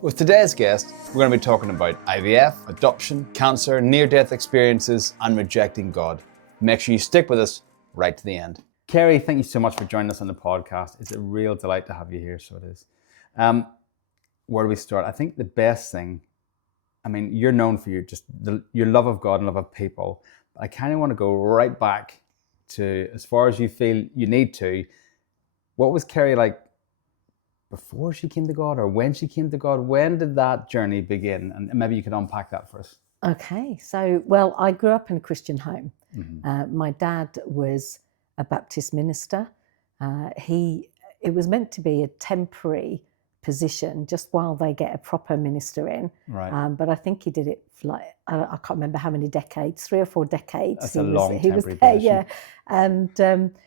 With today's guest, we're going to be talking about IVF, adoption, cancer, near-death experiences, and rejecting God. Make sure you stick with us right to the end. Kerri, thank you so much for joining us on the podcast. It's a real delight to have you here, so it is. Where do we start? I think the best thing, you're known for your love of God and love of people. I kind of want to go right back to as far as you feel you need to. What was Kerri like before she came to God, or when she came to God? When did that journey begin? And maybe you could unpack that for us. Okay, so, I grew up in a Christian home. Mm-hmm. My dad was a Baptist minister. It was meant to be a temporary position just while they get a proper minister in. Right. But I think he did it for I can't remember how many decades, 3 or 4 decades. That's a long temporary position. Yeah. And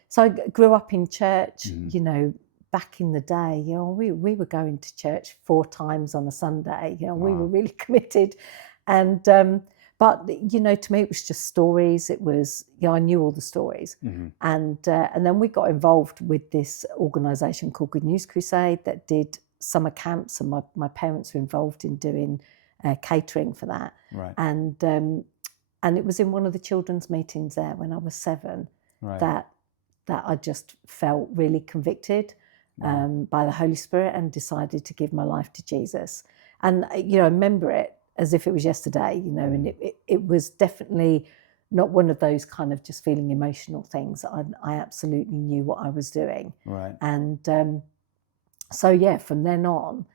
so I grew up in church, mm-hmm. Back in the day, we were going to church 4 times on a Sunday. Wow. We were really committed. And but to me it was just stories. It was I knew all the stories. Mm-hmm. And then we got involved with this organisation called Good News Crusade that did summer camps, and my parents were involved in doing catering for that. Right. And it was in one of the children's meetings there when I was 7, right, that I just felt really convicted. Wow. By the Holy Spirit, and decided to give my life to Jesus. And I remember it as if it was yesterday, and it was definitely not one of those kind of just feeling emotional things. I absolutely knew what I was doing. Right. And so from then on,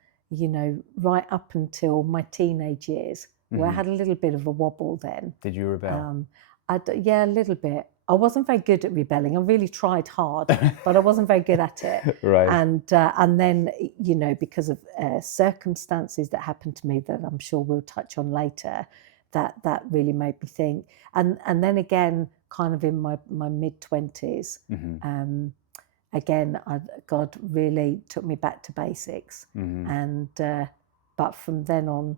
right up until my teenage years, mm-hmm. where I had a little bit of a wobble then. Did you rebel? A little bit. I wasn't very good at rebelling. I really tried hard, but I wasn't very good at it. Right. And then, because of circumstances that happened to me that I'm sure we'll touch on later, that really made me think. And then again, kind of in my mid-20s, mm-hmm. Again, God really took me back to basics. Mm-hmm. And but from then on,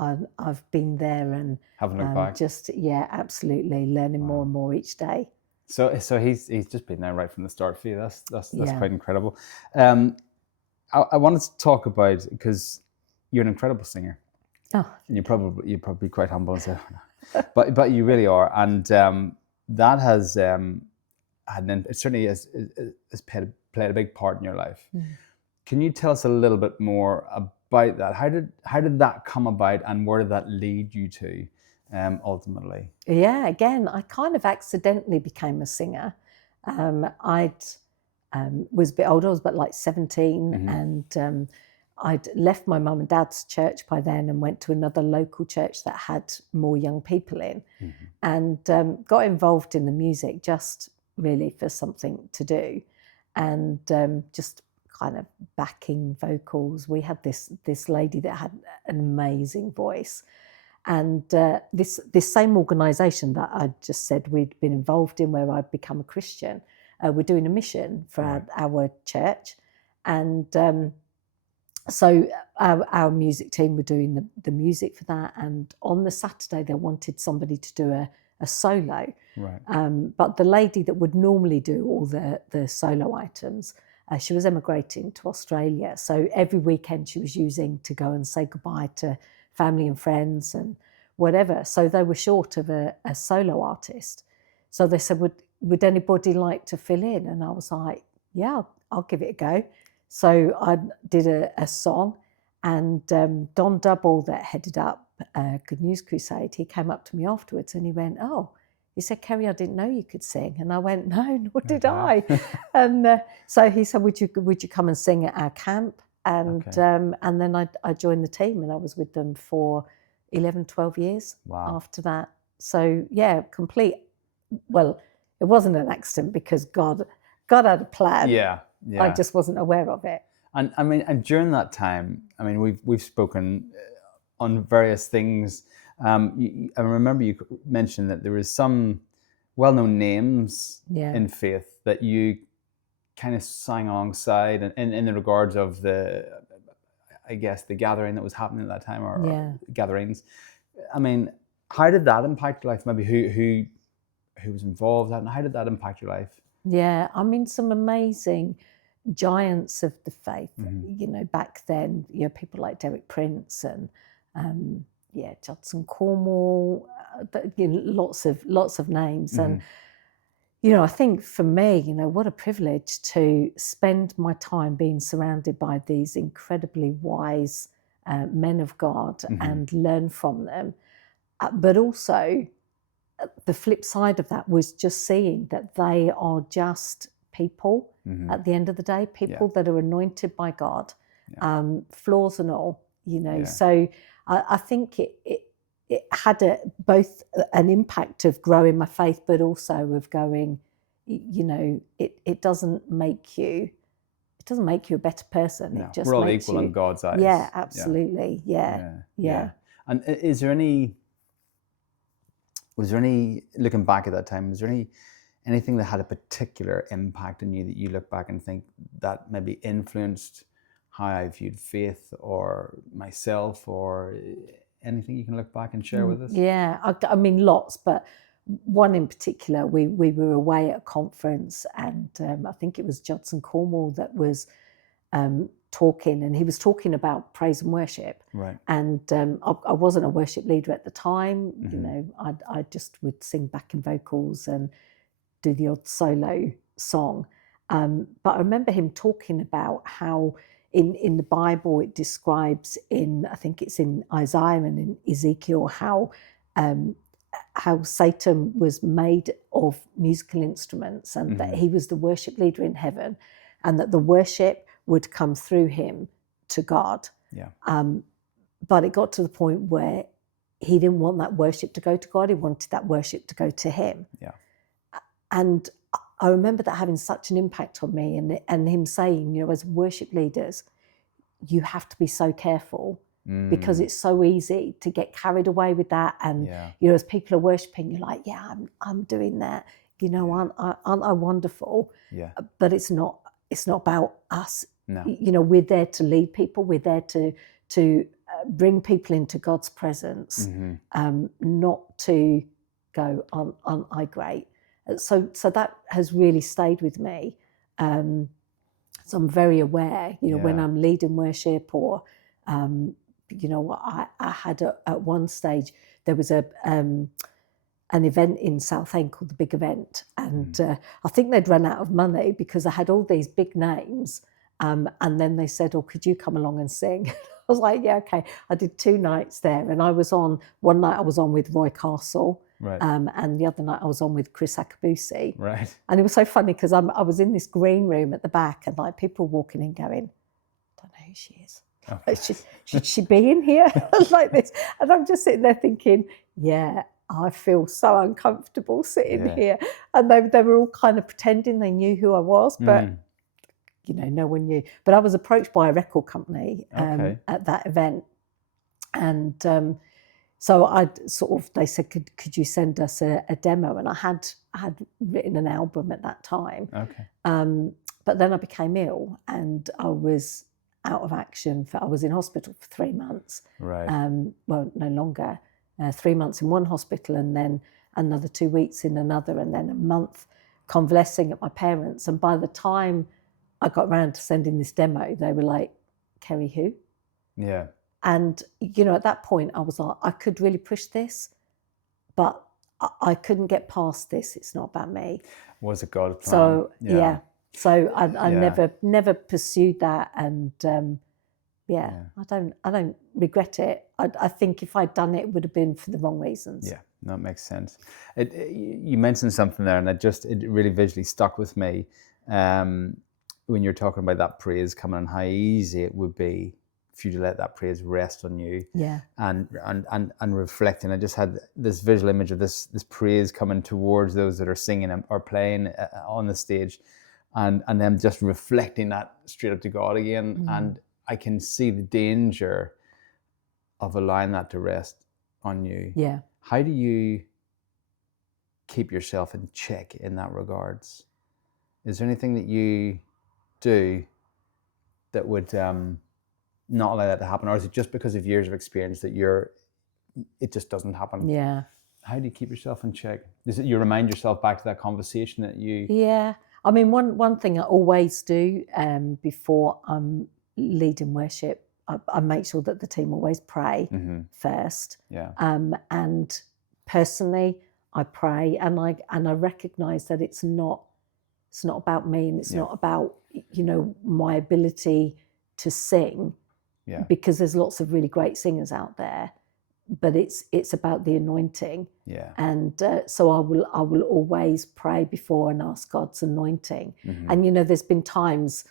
I've been there and haven't looked back. Just absolutely learning more and more each day. So he's just been there right from the start for you. That's quite incredible. I wanted to talk about, because you're an incredible singer. Oh, you're probably quite humble and say, but you really are, and that has it certainly has played a big part in your life. Mm. Can you tell us a little bit more about that? How did that come about, and where did that lead you to ultimately? Yeah, again, I kind of accidentally became a singer. I was a bit older. I was about like 17, mm-hmm. and I'd left my mum and dad's church by then and went to another local church that had more young people in, mm-hmm. and got involved in the music just really for something to do, and just kind of backing vocals. We had this lady that had an amazing voice, and this same organisation that I just said we'd been involved in, where I'd become a Christian, we're doing a mission for our church, and so our music team were doing the music for that, and on the Saturday they wanted somebody to do a solo, right. But the lady that would normally do all the solo items, she was emigrating to Australia, so every weekend she was using to go and say goodbye to family and friends and whatever. So they were short of a solo artist. So they said, would anybody like to fill in? And I was like, yeah, I'll give it a go. So I did a song, and Don Double, that headed up Good News Crusade, he came up to me afterwards and he went, he said, Kerri, I didn't know you could sing. And I went, no, nor did I. And so he said, would you come and sing at our camp? And and then I joined the team, and I was with them for 11, 12 years after that. So well, it wasn't an accident, because God had a plan. Yeah. I just wasn't aware of it. And and during that time, we've spoken on various things. I remember you mentioned that there was some well-known names in faith that you kind of sang alongside, and in the regards of the gathering that was happening at that time, or gatherings. How did that impact your life? Maybe who was involved, and how did that impact your life? Yeah, some amazing giants of the faith. Mm-hmm. Back then, people like Derek Prince and Judson Cornwall, lots of names. Mm-hmm. And I think for me, what a privilege to spend my time being surrounded by these incredibly wise men of God Mm-hmm. and learn from them. But also, the flip side of that was just seeing that they are just people at the end of the day, people that are anointed by God, flaws and all, So I think it had both an impact of growing my faith, but also of going, it doesn't make you a better person. No. It just We're all makes equal you, in God's eyes. Yeah, absolutely. Yeah. And was there any, looking back at that time, was there anything that had a particular impact on you that you look back and think that maybe influenced how I viewed faith or myself, or anything you can look back and share with us? Yeah, I mean lots, but one in particular, we were away at a conference, and I think it was Judson Cornwall that was talking, and he was talking about praise and worship. Right. And I wasn't a worship leader at the time. Mm-hmm. I just would sing backing vocals and do the odd solo song. But I remember him talking about how in the Bible it describes, I think it's in Isaiah and in Ezekiel, how Satan was made of musical instruments, and that he was the worship leader in heaven, and that the worship would come through him to God. Yeah. But it got to the point where he didn't want that worship to go to God. He wanted that worship to go to him. Yeah. And I remember that having such an impact on me, and him saying, as worship leaders, you have to be so careful, because it's so easy to get carried away with that. And, as people are worshiping, you're like, I'm doing that. Aren't I wonderful? Yeah. But it's not about us. No. We're there to lead people. We're there to bring people into God's presence, not to go, aren't I great? So that has really stayed with me. So I'm very aware, when I'm leading worship, or, I had at one stage, there was an event in Southend called the Big Event. And I think they'd run out of money because I had all these big names. And then they said, could you come along and sing? I was like, yeah, okay. I did 2 nights there, and one night I was on with Roy Castle, right. And the other night I was on with Chris Akabusi. Right. And it was so funny because I was in this green room at the back, and like people walking in going, I don't know who she is. Okay. Should she be in here? Like this? And I'm just sitting there thinking, yeah, I feel so uncomfortable sitting here. And they were all kind of pretending they knew who I was, but no one knew. But I was approached by a record company at that event, and so they said, could you send us a demo? And I had written an album at that time. Okay. But then I became ill, and I was out of action. I was in hospital for 3 months. Right. Well, no longer. 3 months in one hospital, and then another 2 weeks in another, and then a month convalescing at my parents'. And by the time I got around to sending this demo, they were like, Kerri who? Yeah. And, at that point I was like, I could really push this, but I couldn't get past this. It's not about me. Was it God's plan? So, So I never pursued that. And, I don't regret it. I think if I'd done it, it would have been for the wrong reasons. Yeah, that makes sense. You mentioned something there, and it really visually stuck with me. When you're talking about that praise coming, and how easy it would be for you to let that praise rest on you, and reflecting. I just had this visual image of this praise coming towards those that are singing or playing on the stage, and them just reflecting that straight up to God again. And I can see the danger of allowing that to rest on you. Yeah. How do you keep yourself in check in that regards? Is there anything that you do that would not allow that to happen, or is it just because of years of experience that it just doesn't happen? Yeah. How do you keep yourself in check? Is it you remind yourself back to that conversation that you? Yeah, I mean, one thing I always do before I'm leading worship, I make sure that the team always pray first. Yeah. And personally, I pray, and I recognise that it's not about me, and it's not about my ability to sing, because there's lots of really great singers out there, but it's about the anointing. Yeah. And so I will always pray before and ask God's anointing. And there's been times,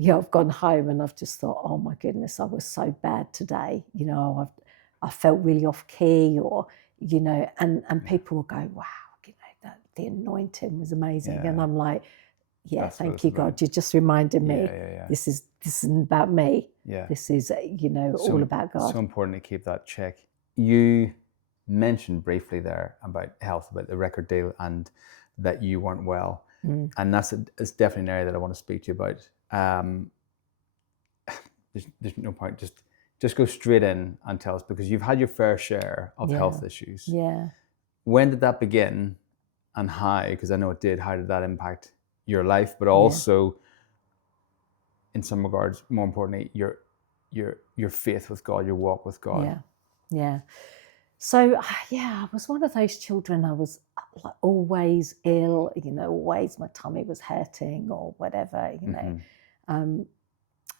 I've gone home and I've just thought, oh my goodness, I was so bad today. I felt really off key, or and people will go, wow, that the anointing was amazing, and I'm like, That's thank you, God. You're just reminding me. This isn't about me. This is all about God. So important to keep that check. You mentioned briefly there about health, about the record deal, and that you weren't well, and it's definitely an area that I want to speak to you about. There's no point. Just go straight in and tell us, because you've had your fair share of health issues. Yeah. When did that begin, and how? Because I know it did. How did that impact your life, but also, in some regards, more importantly, your faith with God, your walk with God? Yeah. So I was one of those children. I was like always ill. Always my tummy was hurting or whatever.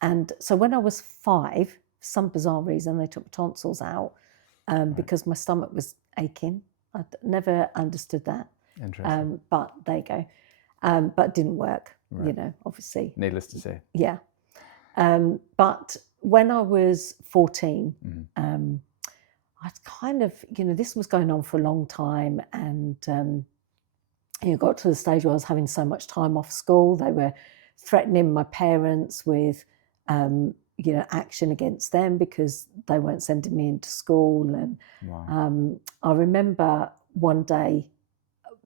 And so when I was 5, for some bizarre reason, they took tonsils out because my stomach was aching. I'd never understood that. Interesting. But there you go. But it didn't work, obviously. Needless to say. Yeah. But when I was 14, I kind of, this was going on for a long time, and got to the stage where I was having so much time off school. They were threatening my parents with, action against them because they weren't sending me into school. And I remember one day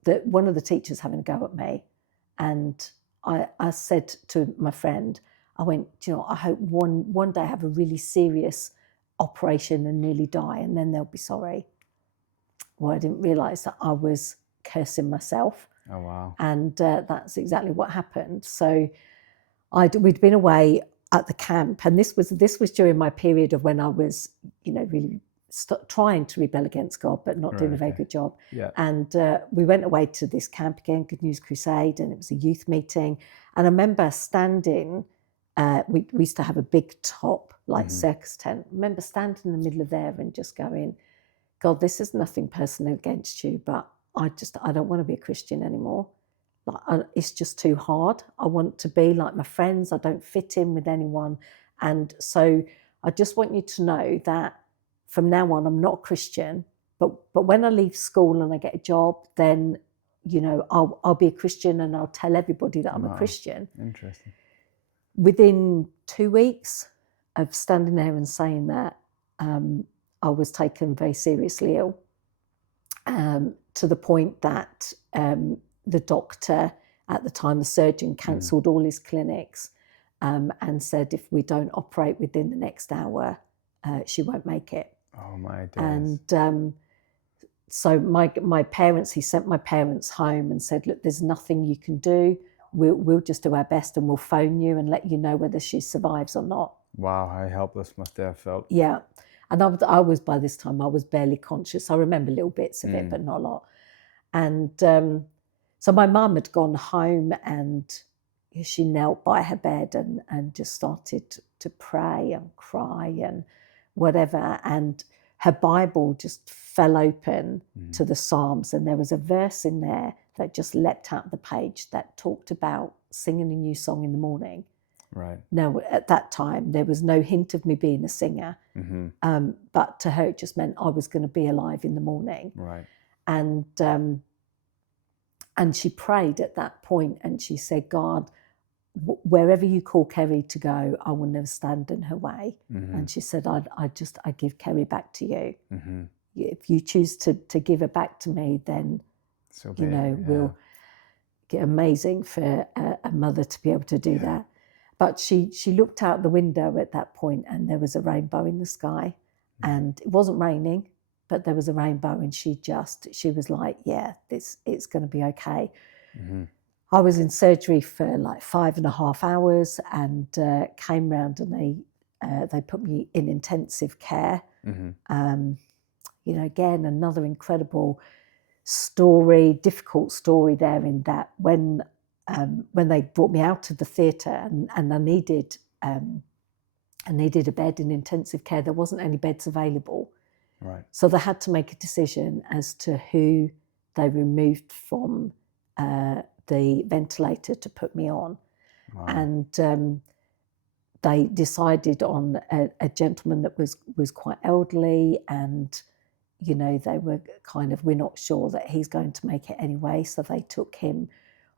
that one of the teachers having a go at me, and I said to my friend, I went, I hope one day I have a really serious operation and nearly die, and then they'll be sorry. Well, I didn't realise that I was cursing myself. Oh, wow. And that's exactly what happened. So we'd been away at the camp, and this was during my period of when I was, really trying to rebel against God, but not doing a very good job. Yeah. And we went away to this camp again, Good News Crusade, and it was a youth meeting. And I remember standing, we used to have a big top, like circus tent. I remember standing in the middle of there and just going, God, this is nothing personal against you, but I don't want to be a Christian anymore. It's just too hard. I want to be like my friends. I don't fit in with anyone. And so I just want you to know that from now on, I'm not a Christian, but when I leave school and I get a job, then, I'll be a Christian, and I'll tell everybody that I'm a Christian. Interesting. Within 2 weeks of standing there and saying that, I was taken very seriously ill, to the point that the doctor at the time, the surgeon, cancelled all his clinics, and said if we don't operate within the next hour, she won't make it. Oh my days. And so my parents, he sent my parents home and said, look, there's nothing you can do. We'll just do our best, and we'll phone you and let you know whether she survives or not. Wow, how helpless must they have felt. Yeah. And I was, by this time, I was barely conscious. I remember little bits of it, but not a lot. And so my mum had gone home, and she knelt by her bed and just started to pray and cry and whatever. And her Bible just fell open to the Psalms. And there was a verse in there that just leapt out of the page that talked about singing a new song in the morning. Right. Now, at that time, there was no hint of me being a singer. But to her, it just meant I was going to be alive in the morning. Right. And she prayed at that point, and she said, God, wherever you call Kerri to go, I will never stand in her way. And she said, I give Kerri back to you. If you choose to give her back to me, then, so we'll get amazing for a mother to be able to do that. But she looked out the window at that point, and there was a rainbow in the sky, and it wasn't raining, but there was a rainbow, and she was like, yeah, it's going to be okay. I was in surgery for like 5.5 hours, and came round, and they put me in intensive care. You know, again, another incredible story, difficult story there, in that when they brought me out of the theatre, and I needed a bed in intensive care, there wasn't any beds available. Right. So they had to make a decision as to who they removed from the ventilator to put me on. Wow. And they decided on a gentleman that was quite elderly, and, you know, they were kind of, we're not sure that he's going to make it anyway. So they took him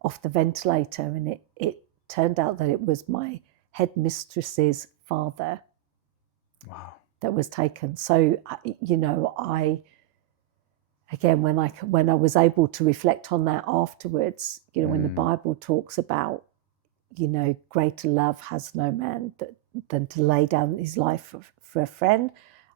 off the ventilator, and it turned out that it was my headmistress's father. Wow. That was taken. So, you know, again, when I was able to reflect on that afterwards, you know, when the Bible talks about, you know, greater love has no man than to lay down his life for a friend,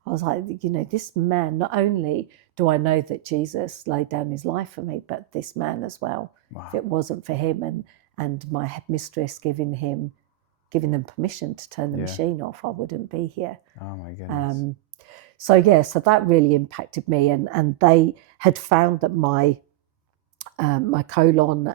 I was like, you know, this man, not only do I know that Jesus laid down his life for me, but this man as well. Wow. If it wasn't for him and my headmistress giving them permission to turn the machine off, I wouldn't be here. Oh my goodness. So that really impacted me, and they had found that my colon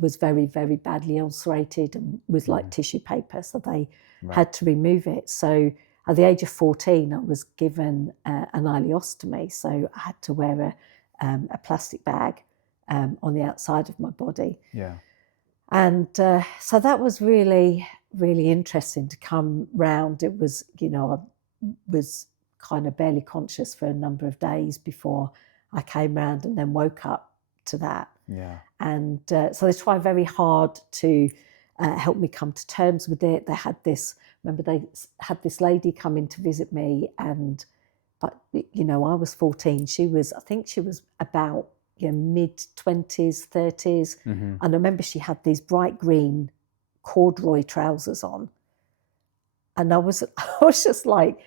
was very, very badly ulcerated and was like tissue paper, so they had to remove it. So at the age of 14, I was given an ileostomy, so I had to wear a plastic bag on the outside of my body. Yeah. And so that was really, really interesting to come round. It was, you know, I was kind of barely conscious for a number of days before I came round, and then woke up to that. Yeah. And so they tried very hard to help me come to terms with it. They had this lady come in to visit me, but you know, I was 14. I think she was about, you know, mid-20s, 30s. And I remember she had these bright green corduroy trousers on. And I was just like,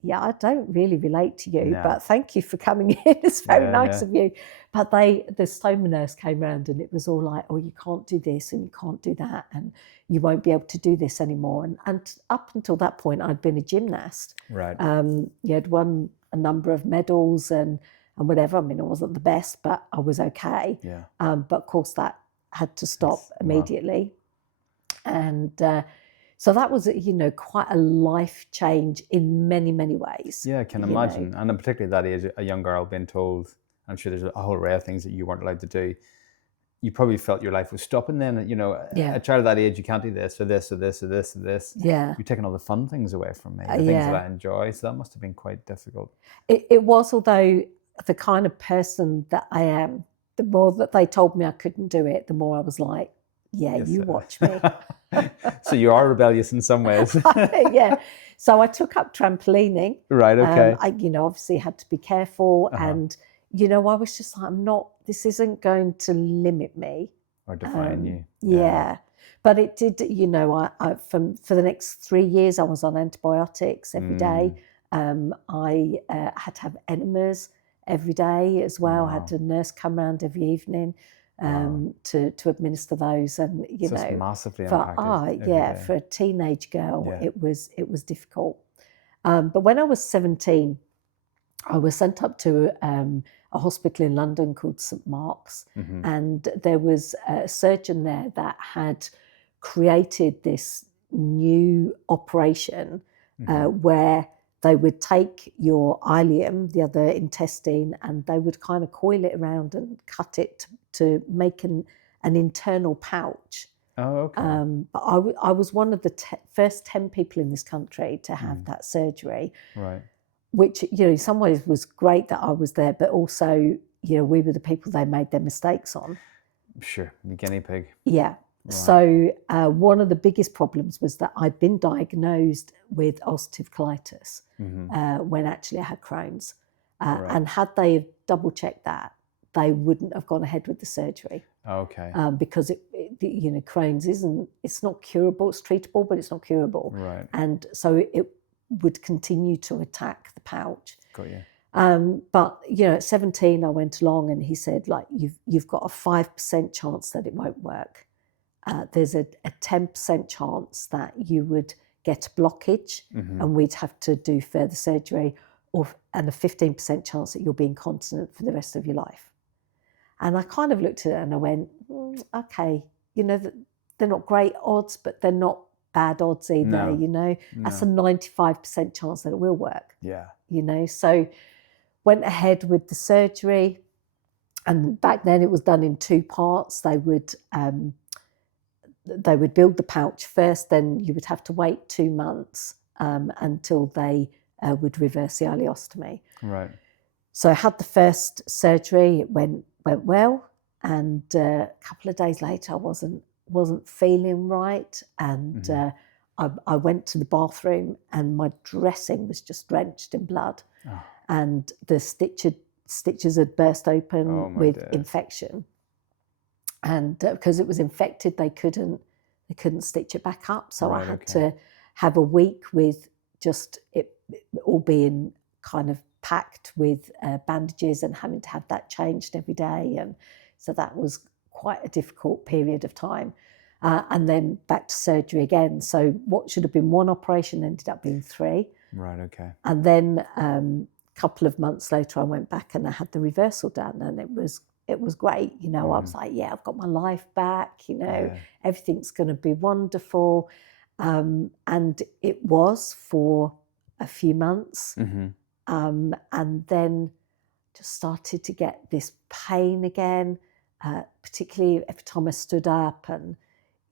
yeah, I don't really relate to you, but thank you for coming in. It's very nice of you. But the stoma nurse came round, and it was all like, oh, you can't do this and you can't do that, and you won't be able to do this anymore. And up until that point, I'd been a gymnast. Right. You had won a number of medals and whatever. I mean, I wasn't the best, but I was okay. Yeah. But of course, that had to stop immediately. Wow. And so that was, you know, quite a life change in many, many ways. Yeah, I can imagine. And particularly at that age, a young girl being told, I'm sure there's a whole array of things that you weren't allowed to do. You probably felt your life was stopping then. You know, a child of that age, you can't do this or this or this or this or this. Yeah. You're taking all the fun things away from me, the things that I enjoy. So that must have been quite difficult. It was, although the kind of person that I am, the more that they told me I couldn't do it, the more I was like, yeah, you watch me. So you are rebellious in some ways. Yeah. So I took up trampolining. Right, okay. I, you know, obviously had to be careful. And, you know, I was just like, this isn't going to limit me. Or define you. Yeah. But it did, you know, for the next 3 years, I was on antibiotics every day. I had to have enemas every day as well. Wow. I had a nurse come around every evening to administer those, and you know, massively impacted for a teenage girl, it was difficult. But when I was 17, I was sent up to a hospital in London called St Mark's, and there was a surgeon there that had created this new operation where they would take your ileum, the other intestine, and they would kind of coil it around and cut it to make an internal pouch. Oh, okay. But I was one of the first 10 people in this country to have that surgery. Right. Which, you know, in some ways was great that I was there, but also, you know, we were the people they made their mistakes on. Sure, the guinea pig. Yeah. Right. So one of the biggest problems was that I'd been diagnosed with ulcerative colitis when actually I had Crohn's. And had they double checked that, they wouldn't have gone ahead with the surgery. Okay. Because you know, Crohn's it's not curable. It's treatable, but it's not curable. Right. And so it would continue to attack the pouch. Got you. But you know, at 17, I went along and he said, like, you've got a 5% chance that it won't work. there's a 10% chance that you would get a blockage and we'd have to do further surgery, and a 15% chance that you'll be incontinent for the rest of your life. And I kind of looked at it and I went, okay, they're not great odds, but they're not bad odds either, That's a 95% chance that it will work. Yeah. So went ahead with the surgery, and back then it was done in 2 parts. They would build the pouch first, then you would have to wait 2 months until they would reverse the ileostomy. Right. So I had the first surgery. It went well, and a couple of days later I wasn't feeling right, and I went to the bathroom and my dressing was just drenched in blood, and the stitches had burst open with infection, and because it was infected, they couldn't stitch it back up. So I had to have a week with just it all being kind of packed with bandages and having to have that changed every day, and so that was quite a difficult period of time. And then back to surgery again. So what should have been 1 operation ended up being 3. Right, okay. And then a couple of months later I went back and I had the reversal done, and it was great. I was like, yeah, I've got my life back, everything's going to be wonderful. And it was for a few months. And then just started to get this pain again, particularly every time I stood up, and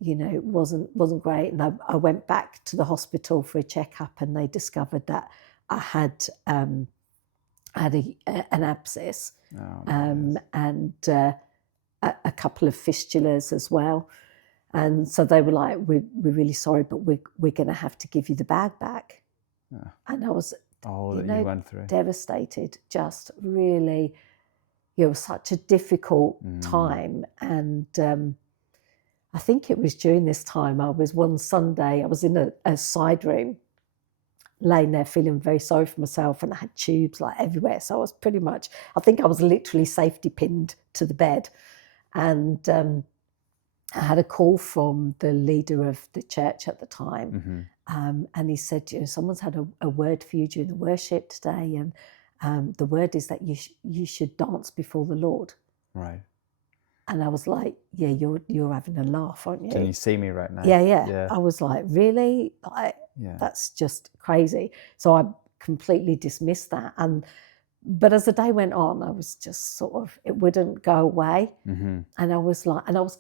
it wasn't great. And I went back to the hospital for a checkup, and they discovered that I had an abscess, and a couple of fistulas as well. And so they were like, we're really sorry, but we're going to have to give you the bag back. And I was all that you went through, devastated, just really, it was such a difficult time. And I think it was during this time, one Sunday, I was in a side room, laying there feeling very sorry for myself, and I had tubes like everywhere. So I was I think I was literally safety pinned to the bed. And I had a call from the leader of the church at the time. And he said, someone's had a word for you during the worship today, and the word is that you should dance before the Lord. Right. And I was like, yeah, you're having a laugh, aren't you? Can you see me right now? Yeah. I was like, really? That's just crazy. So I completely dismissed that. But as the day went on, I was just sort of, it wouldn't go away. And I was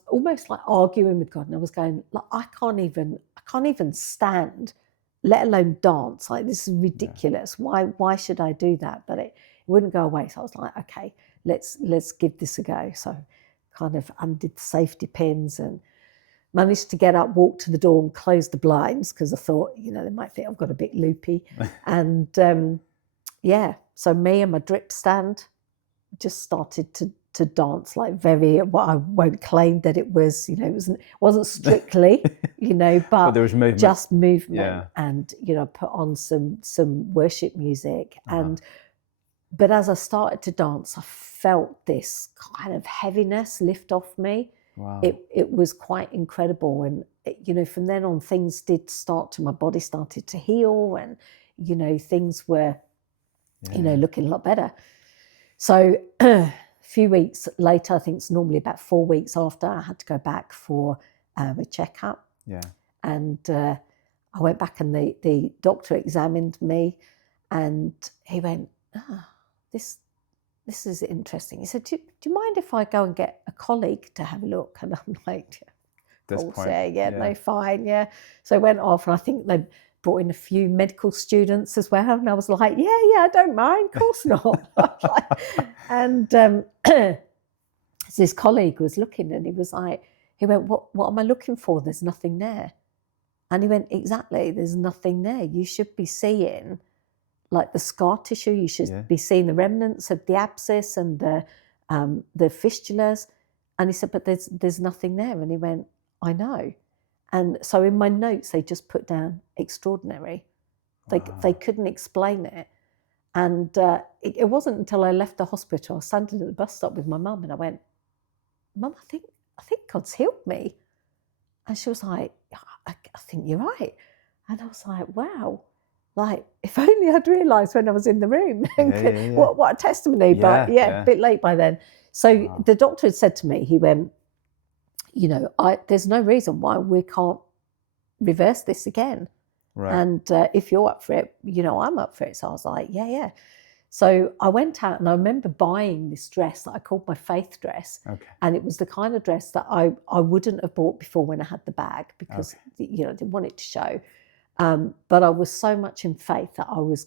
almost like arguing with God, and I was going, like, I can't even stand, let alone dance. Like, this is ridiculous. Why should I do that? But it wouldn't go away. So I was like, okay, let's give this a go. So kind of undid the safety pins and managed to get up, walk to the door and close the blinds, because I thought, they might think I've got a bit loopy. And so me and my drip stand just started to dance like what I won't claim that it was, it wasn't strictly, but there was movement. Just movement. And, put on some worship music. But as I started to dance, I felt this kind of heaviness lift off me. Wow. It was quite incredible. And, from then on, things did my body started to heal, and, things were, looking a lot better. So a few weeks later, I think it's normally about 4 weeks after, I had to go back for a checkup. Yeah. And I went back, and the doctor examined me, and he went, this is interesting. He said, do you mind if I go and get a colleague to have a look? And I'm like, no, fine, yeah. So I went off, and I think they brought in a few medical students as well. And I was like, yeah, I don't mind, of course not. And this colleague was looking, and he went, what am I looking for? There's nothing there. And he went, exactly, there's nothing there. You should be seeing like the scar tissue, you should be seeing the remnants of the abscess and the fistulas. And he said, but there's nothing there. And he went, I know. And so in my notes, they just put down extraordinary. They couldn't explain it. And it wasn't until I left the hospital, I was standing at the bus stop with my mum, and I went, Mum, I think God's healed me. And she was like, I think you're right. And I was like, wow, like if only I'd realised when I was in the room. Yeah. What a testimony. But Yeah. a bit late by then. So Wow. the doctor had said to me, he went, you know, there's no reason why we can't reverse this again. Right. And if you're up for it, you know, I'm up for it. So I was like, yeah. So I went out and I remember buying this dress that I called my faith dress. Okay. And it was the kind of dress that I wouldn't have bought before when I had the bag because, you know, I didn't want it to show. But I was so much in faith that I was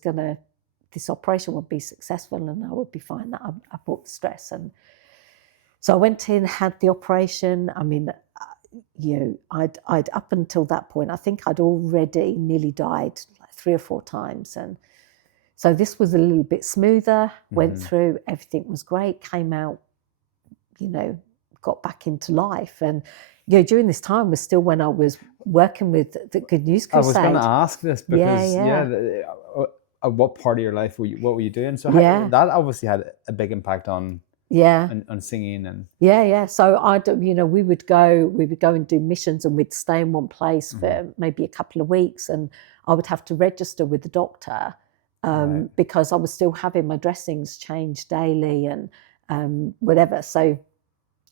this operation would be successful and I would be fine, that I bought this dress. And so I went in, had the operation. I mean, you know, I'd up until that point, I think I'd already nearly died like 3 or 4 times. And so this was a little bit smoother, went through, everything was great, came out, you know, got back into life. And, you know, during this time was still when I was working with the Good News Crusade. I was going to ask this because, at what part of your life what were you doing? So that obviously had a big impact on on singing and so you know, we would go and do missions, and we'd stay in one place for maybe a couple of weeks, and I would have to register with the doctor because I was still having my dressings changed daily and whatever. So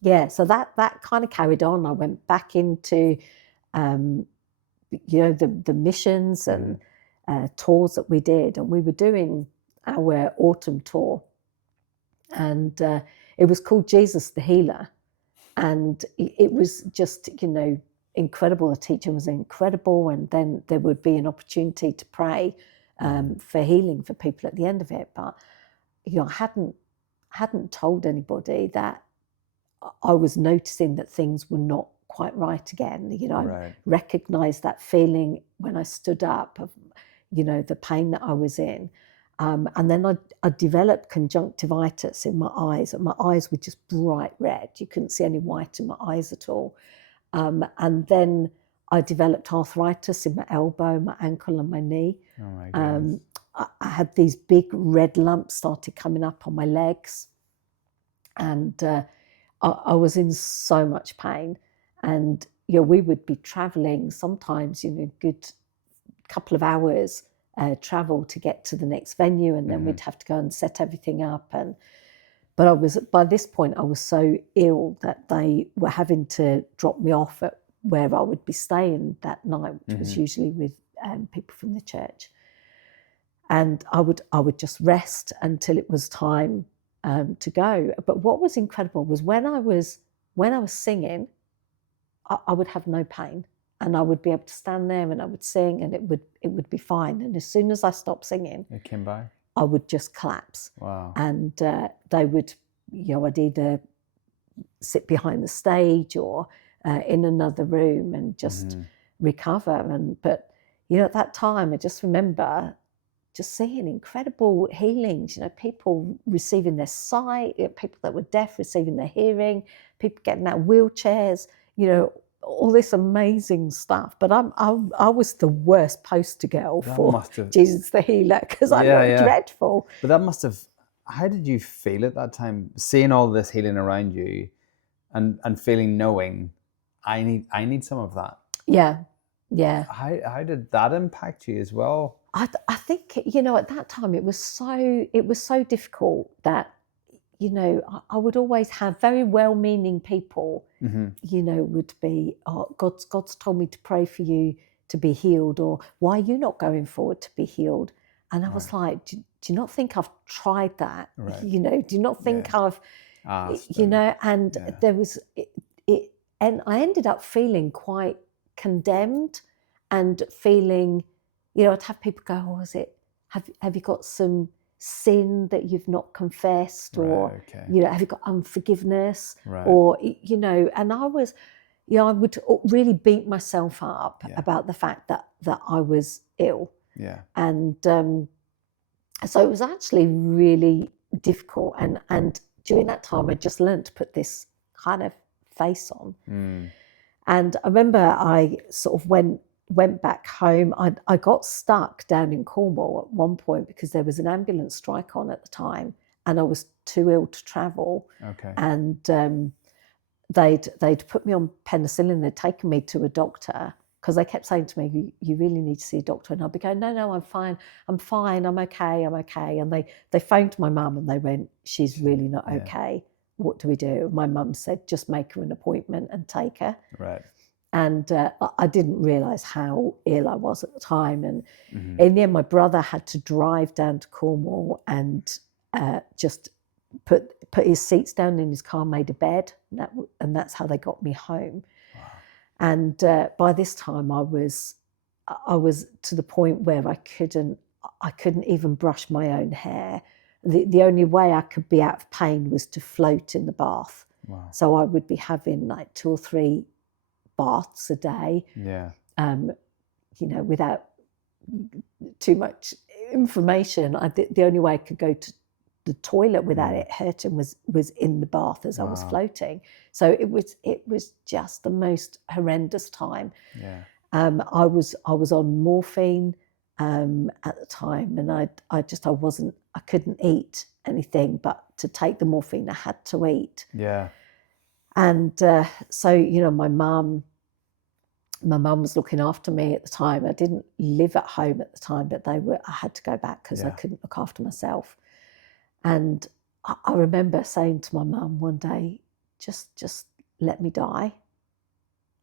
that kind of carried on. I went back into you know, the missions and tours that we did, and we were doing our autumn tour. And it was called Jesus the Healer. And it was just, you know, incredible. The teacher was incredible. And then there would be an opportunity to pray for healing for people at the end of it. But, you know, I hadn't told anybody that I was noticing that things were not quite right again. You know, I recognised that feeling when I stood up of, you know, the pain that I was in. And then I developed conjunctivitis in my eyes, and my eyes were just bright red. You couldn't see any white in my eyes at all. And then I developed arthritis in my elbow, my ankle, and my knee. Oh my goodness. I had these big red lumps started coming up on my legs, and I was in so much pain. And you know, we would be travelling sometimes, you know, a good couple of hours. Travel to get to the next venue, and then we'd have to go and set everything up. But by this point I was so ill that they were having to drop me off at where I would be staying that night, which was usually with people from the church. And I would just rest until it was time to go. But what was incredible was when I was singing, I would have no pain. And I would be able to stand there and I would sing, and it would be fine. And as soon as I stopped singing, it came by. I would just collapse. Wow. And they would, you know, I'd either sit behind the stage or in another room and just recover. But you know, at that time, I just remember just seeing incredible healings. You know, people receiving their sight, you know, people that were deaf receiving their hearing, people getting out of wheelchairs. You know, all this amazing stuff. But I was the worst poster girl for Jesus the Healer, because I looked dreadful. But that must have, how did you feel at that time, seeing all this healing around you and feeling, knowing I need some of that? Yeah. How did that impact you as well? I think, you know, at that time it was so difficult that, you know, I would always have very well-meaning people, you know, would be, oh, God's told me to pray for you to be healed, or why are you not going forward to be healed? And I was like, do you not think I've tried that? You know, do you not think I've, you know, and there was, and I ended up feeling quite condemned and feeling, you know, I'd have people go, oh, have you got some sin that you've not confessed, or you know, have you got unforgiveness, or you know? And I was, you know, I would really beat myself up about the fact that I was ill, and so it was actually really difficult. And during that time, I just learned to put this kind of face on. And I remember I sort of went back home. I got stuck down in Cornwall at one point because there was an ambulance strike on at the time, and I was too ill to travel. And they'd put me on penicillin. They'd taken me to a doctor because they kept saying to me, "You really need to see a doctor." And I'd be going, "No, I'm fine. I'm fine. I'm okay. I'm okay." And they phoned my mum and they went, "She's really not okay. What do we do?" My mum said, "Just make her an appointment and take her." Right. And I didn't realise how ill I was at the time. And in the end, my brother had to drive down to Cornwall and just put his seats down in his car, made a bed, and that's how they got me home. Wow. And by this time, I was to the point where I couldn't even brush my own hair. The only way I could be out of pain was to float in the bath. Wow. So I would be having like 2 or 3 baths a day. Yeah. Without too much information. The only way I could go to the toilet without it hurting was in the bath as I was floating. So it was just the most horrendous time. Yeah. I was on morphine at the time, and I couldn't eat anything, but to take the morphine I had to eat. Yeah. And so my mum was looking after me at the time. I didn't live at home at the time, but I had to go back because I couldn't look after myself. And I remember saying to my mum one day, just let me die.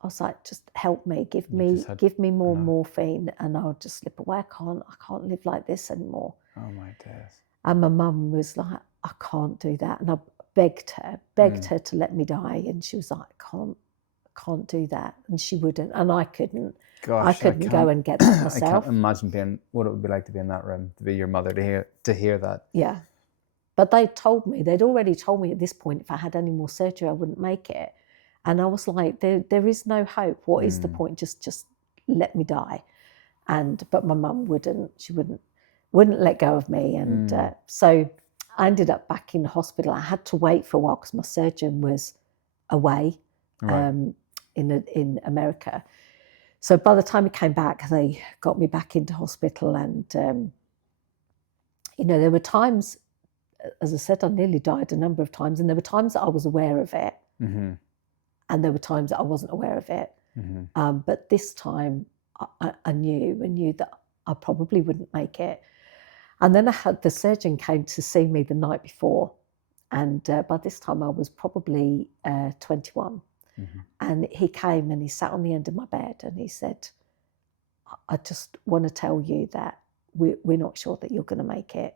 I was like, just help me, give me more morphine and I'll just slip away. I can't live like this anymore. Oh my days. And my mum was like, I can't do that. And I begged her to let me die. And she was like, I can't do that. And she wouldn't. And I couldn't. Gosh, I couldn't go and get that myself. I can't imagine what it would be like to be in that room, to be your mother, to hear that. Yeah. But they'd already told me at this point, if I had any more surgery, I wouldn't make it. And I was like, there is no hope. What is the point? Just let me die. But my mum wouldn't. She wouldn't let go of me. And so I ended up back in hospital. I had to wait for a while because my surgeon was away in America. So by the time he came back, they got me back into hospital. And, there were times, as I said, I nearly died a number of times. And there were times that I was aware of it. Mm-hmm. And there were times that I wasn't aware of it. Mm-hmm. But this time I knew that I probably wouldn't make it. And then the surgeon came to see me the night before. And by this time I was probably 21. Mm-hmm. And he came and he sat on the end of my bed and he said, I just want to tell you that we're not sure that you're going to make it.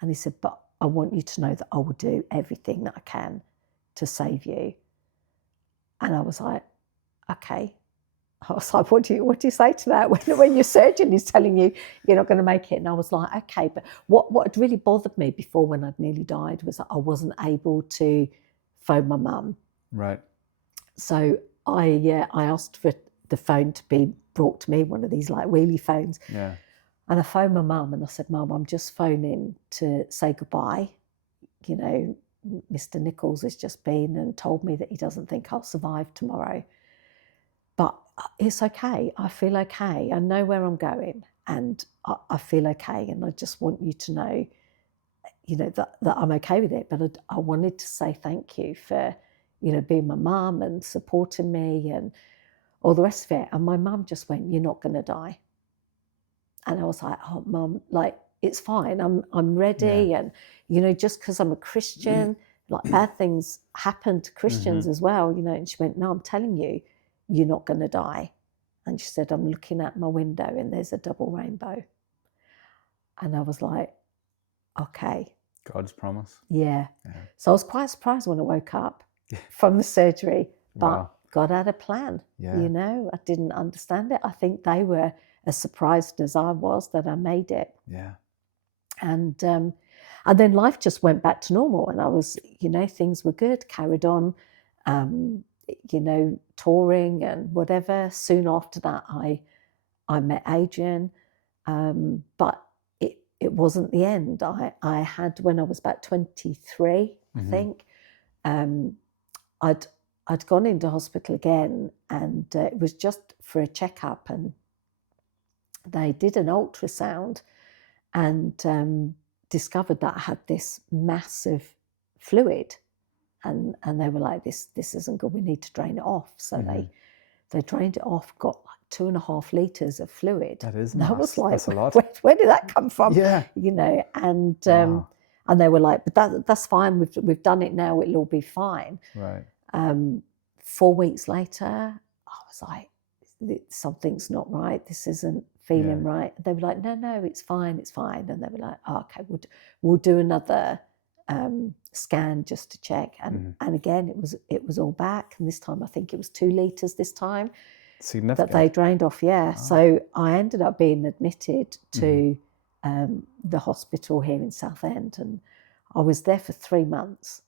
And he said, but I want you to know that I will do everything that I can to save you. And I was like, okay. I was like, what do you say to that when your surgeon is telling you you're not going to make it? And I was like, okay. But what had really bothered me before when I'd nearly died was that I wasn't able to phone my mum. Right. So I asked for the phone to be brought to me, one of these like wheelie phones. Yeah. And I phoned my mum and I said, Mum, I'm just phoning to say goodbye. Mr. Nichols has just been and told me that he doesn't think I'll survive tomorrow. But it's okay. I feel okay. I know where I'm going and I feel okay. And I just want you to know, that I'm okay with it. But I wanted to say thank you for, being my mum and supporting me and all the rest of it. And my mum just went, you're not going to die. And I was like, oh, Mum, like, it's fine. I'm ready. Yeah. And, just because I'm a Christian, like bad things happen to Christians as well, And she went, no, I'm telling you, you're not going to die. And she said, I'm looking out my window and there's a double rainbow. And I was like, okay. God's promise. Yeah. So I was quite surprised when I woke up from the surgery, but God had a plan. Yeah. I didn't understand it. I think they were as surprised as I was that I made it. Yeah. And then life just went back to normal and I was, things were good, carried on, touring and whatever. Soon after that, I met Adrian, but it wasn't the end. I had, when I was about 23, I think, I'd gone into hospital again and it was just for a checkup and they did an ultrasound and discovered that I had this massive fluid. and they were like, this isn't good. We need to drain it off. So they drained it off. Got like 2.5 liters of fluid. That is That was like, that's a lot. Where did that come from? Yeah. You know, and Wow. and they were like, but that's fine. We've done it now. It'll all be fine. Right. 4 weeks later, I was like, something's not right. This isn't feeling right. They were like, no, it's fine. And they were like, oh, okay, we'll do another scan just to check. And again, it was all back. And this time, I think it was 2 liters this time. Significant. That they drained off. Yeah. Wow. So I ended up being admitted to the hospital here in Southend, and I was there for 3 months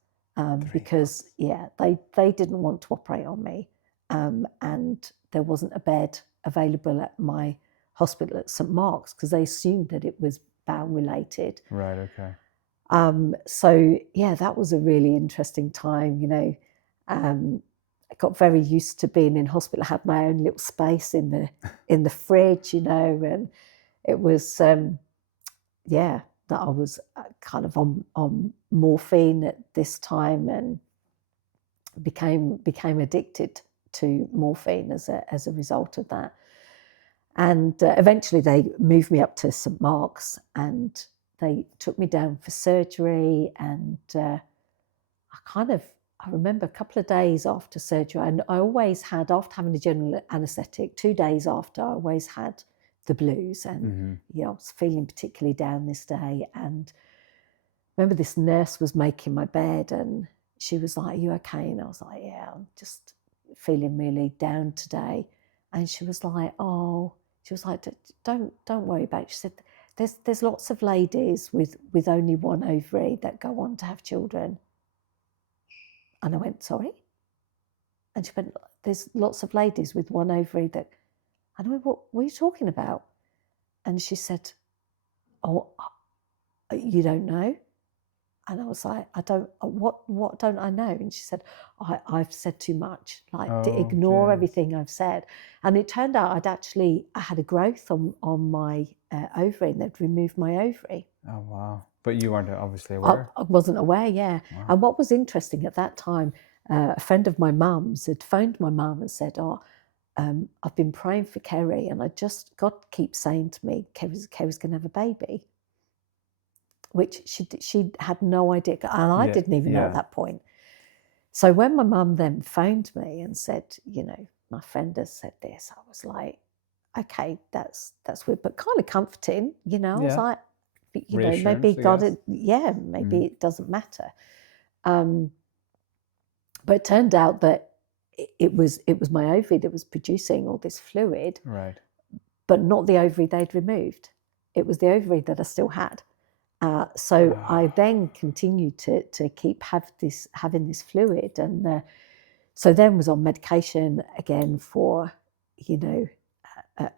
because they didn't want to operate on me, and there wasn't a bed available at my hospital at St Mark's because they assumed that it was bowel related. Right. Okay. So yeah, that was a really interesting time. You know, I got very used to being in hospital. I had my own little space in the fridge, you know, and it was that I was kind of on morphine at this time and became addicted to morphine as a result of that. And eventually they moved me up to St Mark's and they took me down for surgery. And I remember a couple of days after surgery, and I always had, after having a general anaesthetic, 2 days after, I always had the blues. And you know, I was feeling particularly down this day. And I remember this nurse was making my bed and she was like, "Are you okay?" And I was like, "Yeah, I'm just feeling really down today." And she was like, don't worry about it. She said, there's lots of ladies with only one ovary that go on to have children. And I went, "Sorry?" And she went, "There's lots of ladies with one ovary that..." And I went, what are you talking about? And she said, "Oh, you don't know?" And I was like, what don't I know? And she said, I've said too much, like ignore everything I've said. And it turned out I had a growth on my ovary, and they'd removed my ovary. Oh, wow. But you weren't obviously aware? I wasn't aware, yeah. Wow. And what was interesting at that time, a friend of my mum's had phoned my mum and said, I've been praying for Kerri, and God keeps saying to me, Kerri's going to have a baby. Which she had no idea, and I didn't even know at that point. So when my mum then phoned me and said, you know, my friend has said this, I was like, okay, that's weird, but kind of comforting, you know. I was like, you know, maybe God, maybe it doesn't matter. But it turned out that it was my ovary that was producing all this fluid, right? But not the ovary they'd removed. It was the ovary that I still had. So I then continued to keep having this fluid, and so then was on medication again for, you know,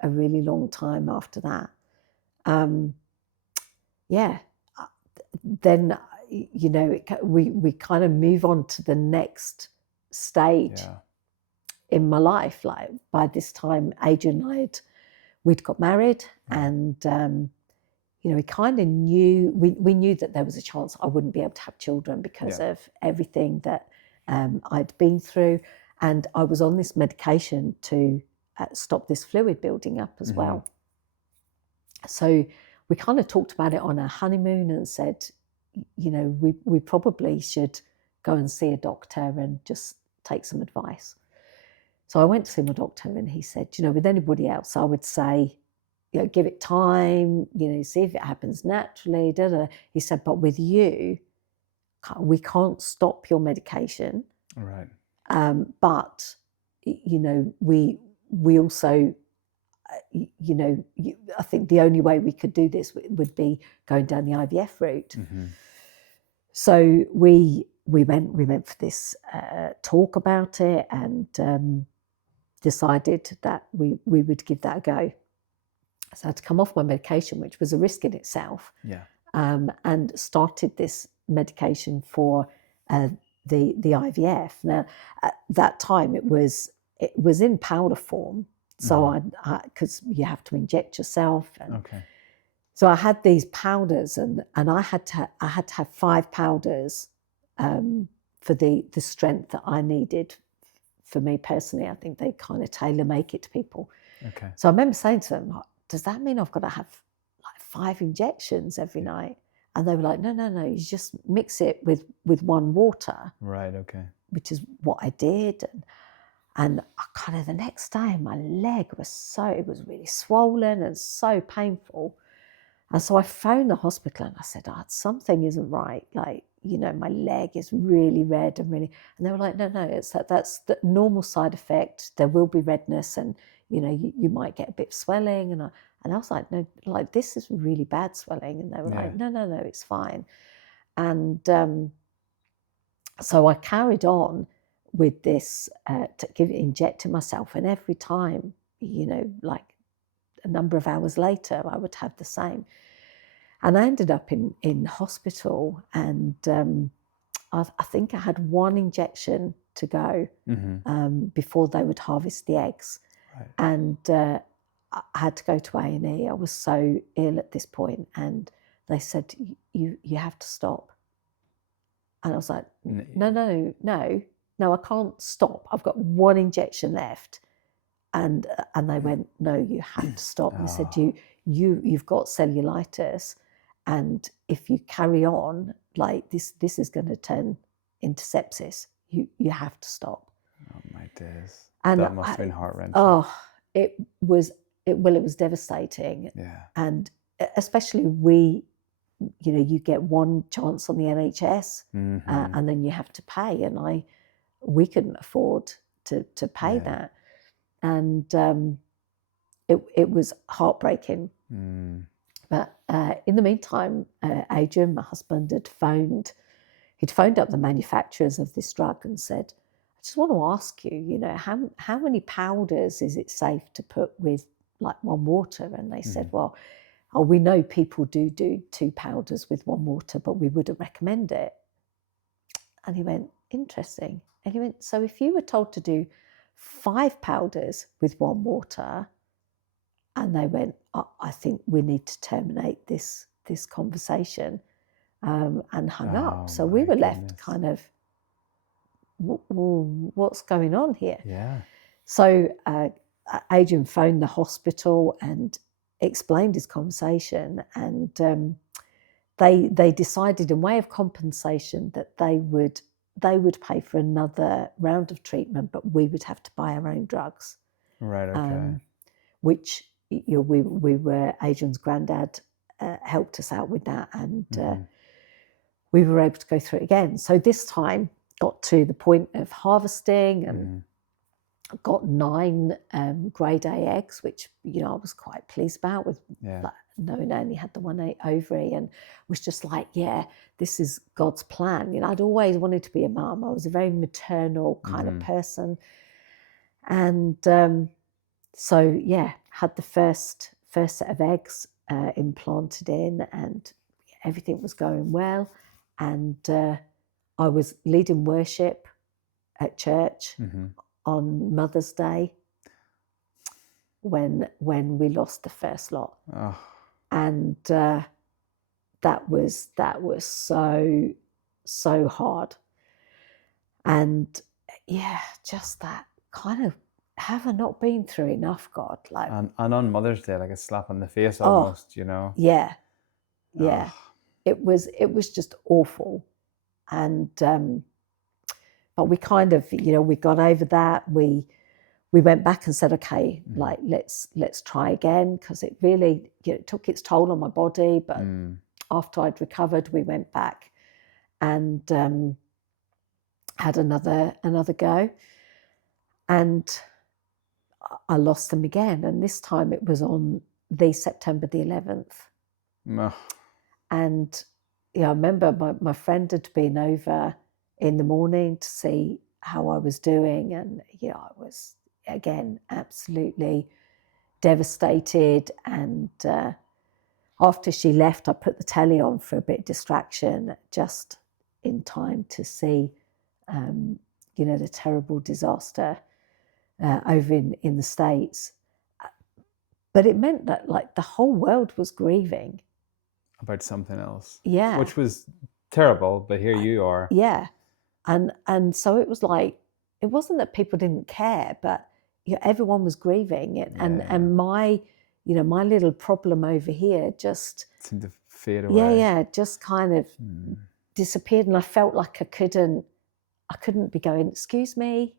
a really long time after that. Then, you know, we kind of move on to the next stage in my life. Like by this time, Adrian and we'd got married, and you know, we kind of knew, we knew that there was a chance I wouldn't be able to have children because of everything that I'd been through. And I was on this medication to stop this fluid building up as well. So we kind of talked about it on our honeymoon and said, you know, we probably should go and see a doctor and just take some advice. So I went to see my doctor, and he said, you know, with anybody else, I would say, you know, give it time, you know, see if it happens naturally. He said, but with you, we can't stop your medication. Right. But, you know, we also, you know, I think the only way we could do this would be going down the IVF route. So we went for this talk about it, and decided that we would give that a go. So I had to come off my medication, which was a risk in itself, and started this medication for the IVF. Now, at that time, it was in powder form, so because you have to inject yourself. And so I had these powders, and I had to have 5 powders for the strength that I needed for me personally. I think they kind of tailor make it to people. Okay. So I remember saying to them, does that mean I've got to have like 5 injections every night? And they were like, no, you just mix it with one water. Right, okay. Which is what I did. And I kind of the next day, my leg was it was really swollen and so painful. And so I phoned the hospital and I said, something isn't right. Like, my leg is really red and really, and they were like, no, it's that's the normal side effect. There will be redness and, you might get a bit of swelling. And I was like, no, like this is really bad swelling. And they were like, no, it's fine. And so I carried on with this, injecting myself. And every time, like a number of hours later, I would have the same. And I ended up in hospital, and I think I had 1 injection to go before they would harvest the eggs. Right. And I had to go to A&E. I was so ill at this point, and they said, you have to stop. And I was like, no, I can't stop. I've got 1 injection left. And they went, no, you have to stop. And they said, you've got cellulitis, and if you carry on like this is going to turn into sepsis. You have to stop. Oh my days! And that must have been heart-wrenching. Oh, it was devastating. Yeah. And especially you get 1 chance on the NHS, and then you have to pay, and we couldn't afford to pay that. And it was heartbreaking. But in the meantime, Adrian, my husband, he'd phoned up the manufacturers of this drug and said, I just want to ask you, how many powders is it safe to put with like 1 water? And they said, well, we know people do 2 powders with 1 water, but we wouldn't recommend it. And he went, interesting. And he went, so if you were told to do 5 powders with 1 water, and they went, I think we need to terminate this conversation, and hung up. So we were left kind of, what's going on here? Yeah. So Adrian phoned the hospital and explained his conversation, and they decided, in way of compensation, that they would pay for another round of treatment, but we would have to buy our own drugs. Right. Okay. Which we were, Adrian's granddad helped us out with that, and we were able to go through it again. So this time got to the point of harvesting, and got 9 grade A eggs, which I was quite pleased about, with knowing I only had the 1 ovary, and was just like, this is God's plan. I'd always wanted to be a mum. I was a very maternal kind of person, and so had the first set of eggs implanted in, and everything was going well. And I was leading worship at church on Mother's Day when we lost the first lot. Oh. And that was so hard. And just that kind of, have I not been through enough, God? Like, and on Mother's Day, like a slap on the face almost, Yeah. It was just awful. And but we kind of, we got over that. We went back and said, okay, like let's try again, because it really it took its toll on my body. But after I'd recovered, we went back and had another go, and I lost them again. And this time it was on the September the 11th. And I remember my friend had been over in the morning to see how I was doing, and I was again absolutely devastated. And after she left, I put the telly on for a bit of distraction, just in time to see the terrible disaster over in the States. But it meant that like the whole world was grieving about something else. Yeah. Which was terrible, but here you are. Yeah. And so it was like, it wasn't that people didn't care, but everyone was grieving it. And my, my little problem over here just seemed to fade away. Just kind of disappeared. And I felt like I couldn't be going, excuse me,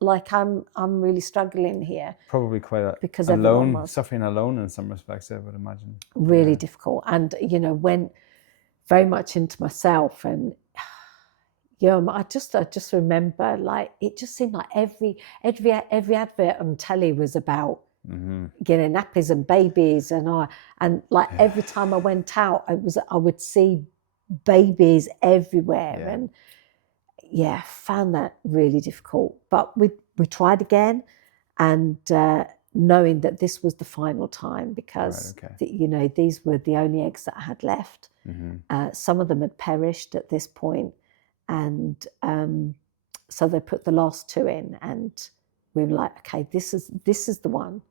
like I'm really struggling here. Probably quite because alone, suffering alone in some respects, I would imagine. Really difficult. And, went very much into myself. And I just remember, like, it just seemed like every advert on telly was about nappies and babies, and like every time I went out, I would see babies everywhere, and found that really difficult. But we tried again, and knowing that this was the final time, because these were the only eggs that I had left. Some of them had perished at this point. And so they put the last 2 in, and we were like, okay, this is the one.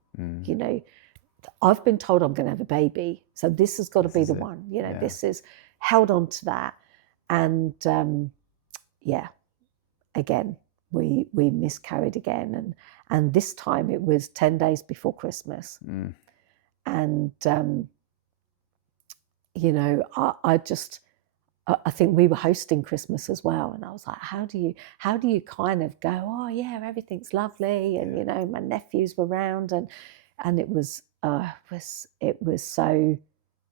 I've been told I'm going to have a baby, so this has got to be the one. This is, held on to that. And again, we miscarried again, and this time it was 10 days before Christmas. And I think we were hosting Christmas as well, and I was like, how do you kind of go, oh yeah, everything's lovely, and my nephews were around, and it was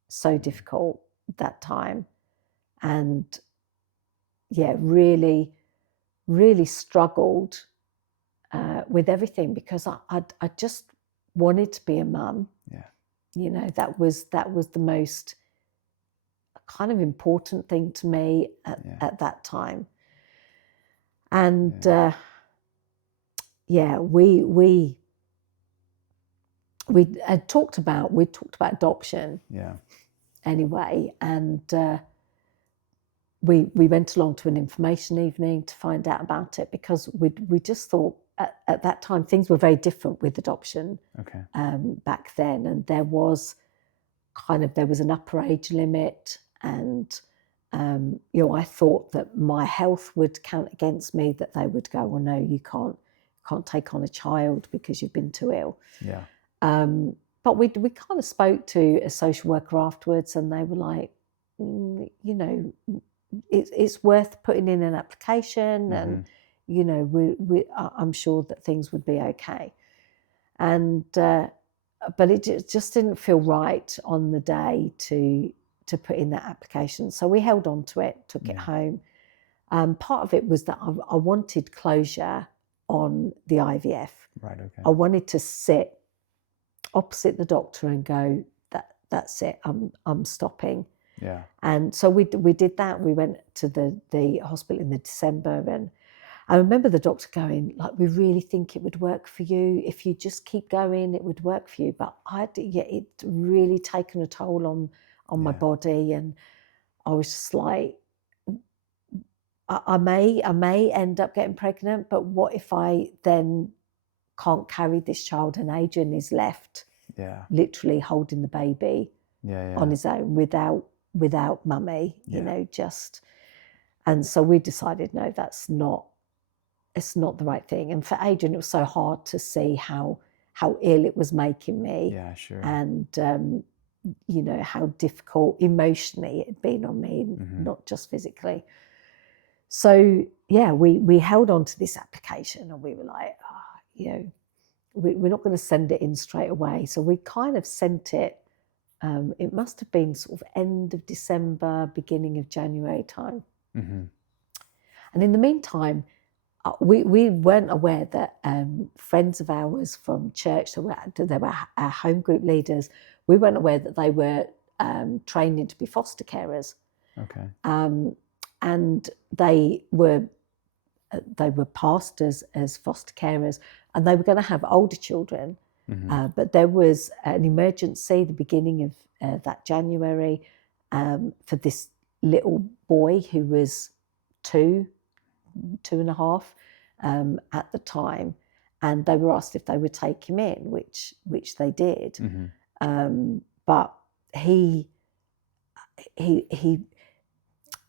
so difficult that time, and really, really struggled with everything, because I just wanted to be a mum. That was the most kind of important thing to me at that time. And we had talked about adoption anyway, and we went along to an information evening to find out about it, because we just thought at that time things were very different with adoption back then, and there was an upper age limit. And I thought that my health would count against me, that they would go, well, no, you can't take on a child because you've been too ill. But we kind of spoke to a social worker afterwards, and they were like, it's worth putting in an application, and I'm sure that things would be okay. And but it just didn't feel right on the day to put in that application. So we held on to it, took it home. Part of it was that I wanted closure on the IVF. Right, okay. I wanted to sit opposite the doctor and go, that's it, I'm stopping. Yeah. And so we did that. We went to the hospital in December, and I remember the doctor going, like, we really think it would work for you. If you just keep going, it would work for you. But it really taken a toll on my body, and I was just like, I may end up getting pregnant, but what if I then can't carry this child, and Adrian is left literally holding the baby on his own without mummy, just. And so we decided, no, it's not the right thing. And for Adrian, it was so hard to see how ill it was making me. Yeah, sure. And how difficult emotionally it had been on me, not just physically. So we held on to this application, and we were like, we're not going to send it in straight away. So we kind of sent it. It must have been sort of end of December, beginning of January time. And in the meantime, we weren't aware that friends of ours from church, they were our home group leaders, we weren't aware that they were training to be foster carers. Okay. And they were passed as foster carers, and they were going to have older children. But there was an emergency the beginning of that January for this little boy who was 2.5 at the time, and they were asked if they would take him in, which they did. But he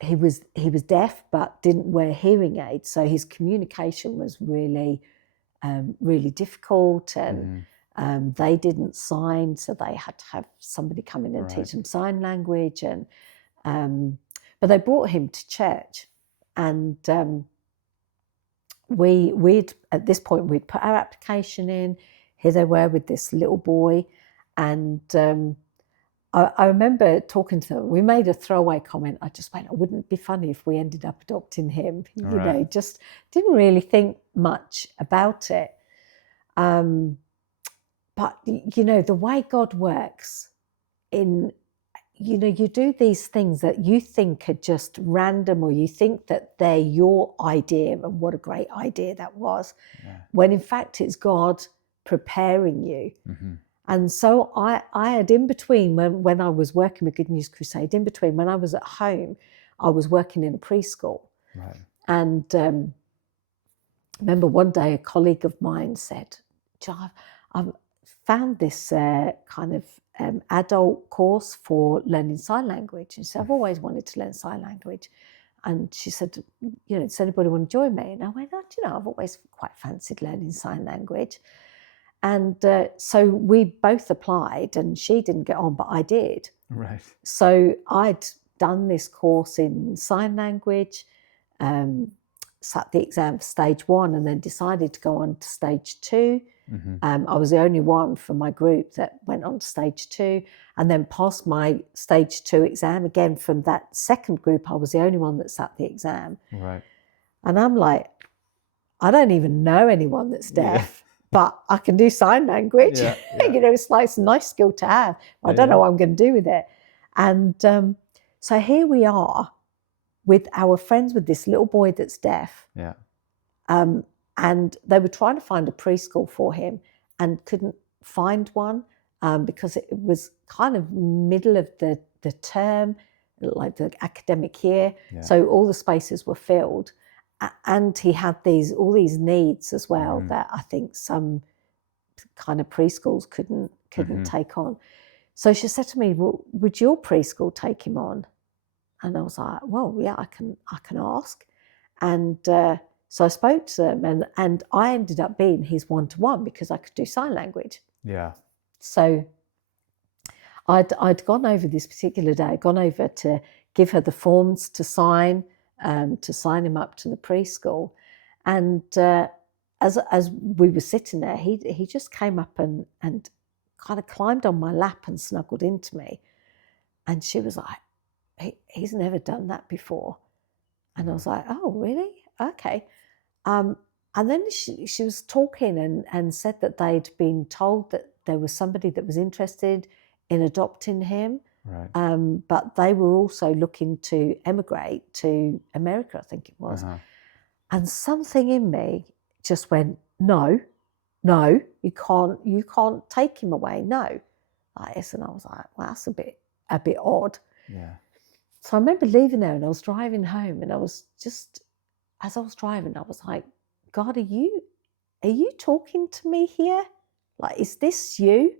he was deaf but didn't wear hearing aids, so his communication was really really difficult, and they didn't sign, so they had to have somebody come in and teach them sign language. And but they brought him to church, and we'd at this point we'd put our application in. Here they were with this little boy, and I remember talking to them. We made a throwaway comment. I just went, wouldn't it be funny if we ended up adopting him? You know, just didn't really think much about it. But, you know, the way God works in, you know, you do these things that you think are just random, or you think that they're your idea, and what a great idea that was, when in fact it's God preparing you. And so I had in between, when I was working with Good News Crusade, in between when I was at home, I was working in a preschool. And remember one day a colleague of mine said, I've found this kind of adult course for learning sign language. And she said, I've always wanted to learn sign language. And she said, you know, does anybody want to join me? And I went, oh, you know, I've always quite fancied learning sign language. And so we both applied, and she didn't get on, but I did. So I'd done this course in sign language, sat the exam for stage 1, and then decided to go on to stage 2. I was the only one from my group that went on to stage 2, and then passed my stage 2 exam. Again, from that second group, I was the only one that sat the exam. And I'm like, I don't even know anyone that's deaf. But I can do sign language. You know, it's a nice skill to have. I don't know what I'm going to do with it. And so here we are with our friends with this little boy that's deaf. And they were trying to find a preschool for him and couldn't find one because it was kind of middle of the term, like the academic year. So all the spaces were filled. And he had all these needs as well that I think some kind of preschools couldn't take on. So she said to me, well, would your preschool take him on? And I was like, well, yeah, I can ask. And so I spoke to them, and I ended up being his one-to-one because I could do sign language. So I'd gone over this particular day, gone over to give her the forms to sign him up to the preschool. And as we were sitting there, he just came up and kind of climbed on my lap and snuggled into me. And she was like, he's never done that before. And I was like, oh, really? Okay. And then she was talking and said that they'd been told that there was somebody that was interested in adopting him. But they were also looking to emigrate to America, I think it was. And something in me just went, no, you can't take him away, no. Like this, and I was like, well, that's a bit odd. So I remember leaving there, and I was driving home, and I was just, as I was driving, I was like, God, are you talking to me here? Like, is this you?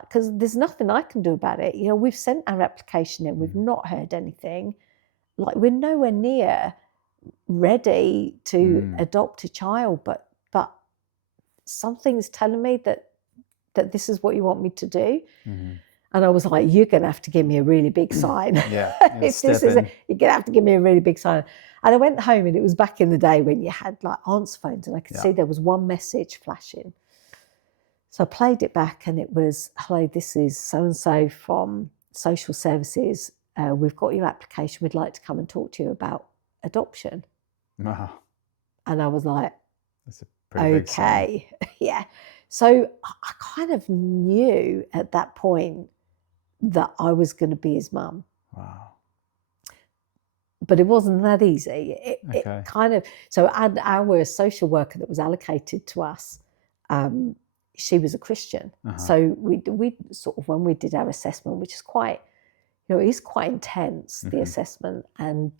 Because there's nothing I can do about it. You know, we've sent our application in, we've not heard anything. Like, we're nowhere near ready to adopt a child, but something's telling me that this is what you want me to do. And I was like, you're going to have to give me a really big sign. If this is you're going to have to give me a really big sign. And I went home, and it was back in the day when you had like answer phones, and I could see there was one message flashing. So I played it back, and it was, hello, this is so-and-so from social services. We've got your application. We'd like to come and talk to you about adoption. And I was like, that's a pretty big sign. Yeah. So I kind of knew at that point that I was going to be his mum. But it wasn't that easy. It kind of, so our social worker that was allocated to us, she was a Christian. So we sort of, when we did our assessment, which is quite, you know, it is quite intense, the assessment. And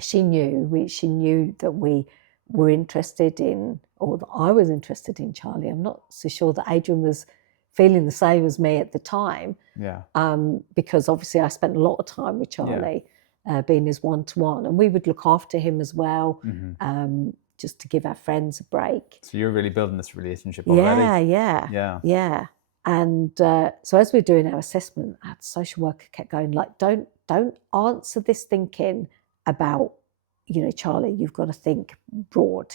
she knew that we were interested in, or that I was interested in Charlie. I'm not so sure that Adrian was feeling the same as me at the time. Because obviously I spent a lot of time with Charlie. being his one-to-one, and we would look after him as well, just to give our friends a break. So you're really building this relationship already. Yeah. And so as we're doing our assessment, our social worker kept going like, don't answer this thinking about, Charlie, you've got to think broad,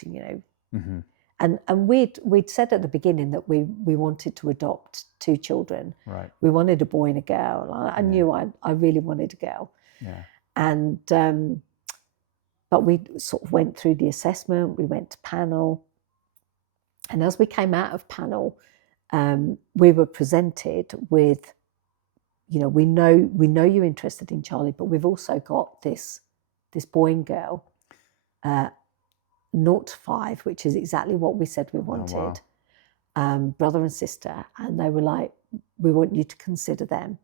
And we'd said at the beginning that we wanted to adopt 2 children. Right. We wanted a boy and a girl. I knew I really wanted a girl. Yeah. And but we sort of went through the assessment. We went to panel, and as we came out of panel, we were presented with, we know you're interested in Charlie, but we've also got this boy and girl, 0 to 5, which is exactly what we said we wanted. Oh, wow. Brother and sister, and they were like, we want you to consider them.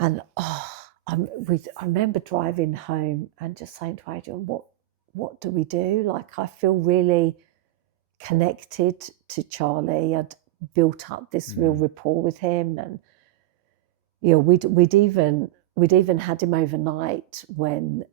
And I remember driving home and just saying to Adrian, what do we do? Like, I feel really connected to Charlie. I'd built up this real rapport with him, and we'd even had him overnight when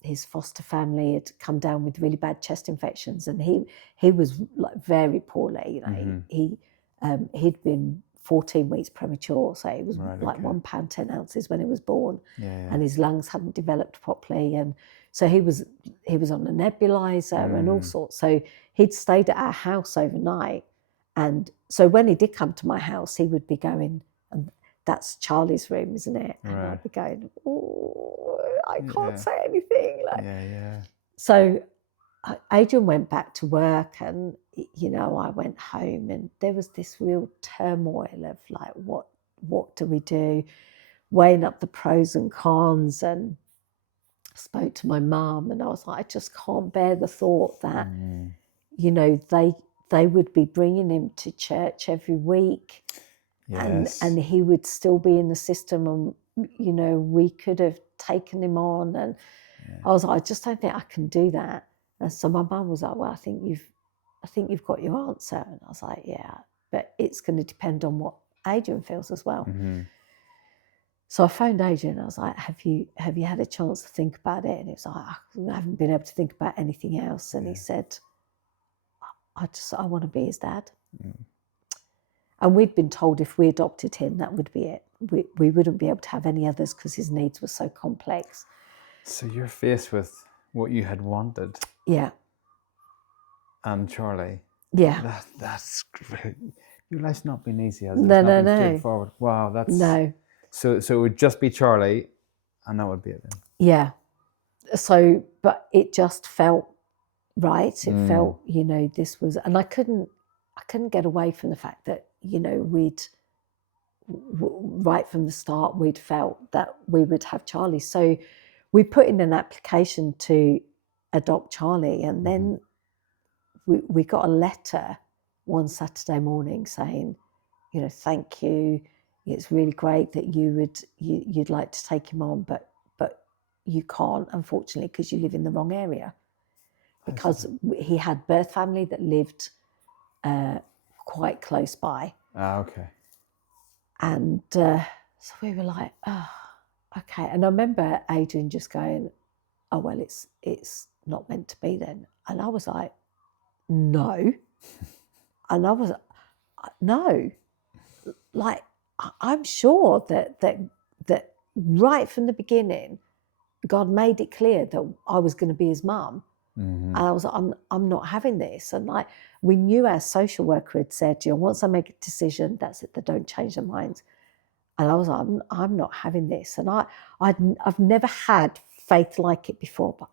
his foster family had come down with really bad chest infections, and he was like very poorly. He'd been 14 weeks premature, so he was like 1 pound 10 ounces when he was born, and his lungs hadn't developed properly, and so he was on a nebulizer and all sorts. So he'd stayed at our house overnight, and so when he did come to my house, he would be going, and that's Charlie's room, isn't it? And I'd be going, oh, I can't say anything. So Adrian went back to work, and I went home, and there was this real turmoil of like, what do we do? Weighing up the pros and cons, and I spoke to my mum, and I was like, I just can't bear the thought that, they would be bringing him to church every week, and he would still be in the system, and we could have taken him on, and I was like, I just don't think I can do that. And so my mum was like, well, I think you've got your answer. And I was like, yeah, but it's going to depend on what Adrian feels as well. So I phoned Adrian. I was like, have you had a chance to think about it? And he was like, I haven't been able to think about anything else. And he said, I want to be his dad. And we'd been told if we adopted him, that would be it. We wouldn't be able to have any others because his needs were so complex. So you're faced with what you had wanted. Yeah. And Charlie. Yeah. That's great. Your life's not been easy, has it? No. Straightforward. Wow, that's... No. So it would just be Charlie, and that would be it then? Yeah. So, but it just felt right. It felt, this was... And I couldn't get away from the fact that, we'd... right from the start, we'd felt that we would have Charlie. So we put in an application to adopt Charlie, and then we got a letter one Saturday morning saying, thank you. It's really great that you'd like to take him on, but you can't, unfortunately, because you live in the wrong area. Because he had birth family that lived quite close by. Okay. And so we were like, oh, okay. And I remember Adrian just going, oh, well, it's not meant to be then. And I was like, no. And I was, no. Like, I'm sure that right from the beginning, God made it clear that I was going to be his mum. And I was like, I'm not having this. And like, we knew our social worker had said, once I make a decision, that's it, they don't change their minds. And I was like, I'm not having this. And I've never had faith like it before, but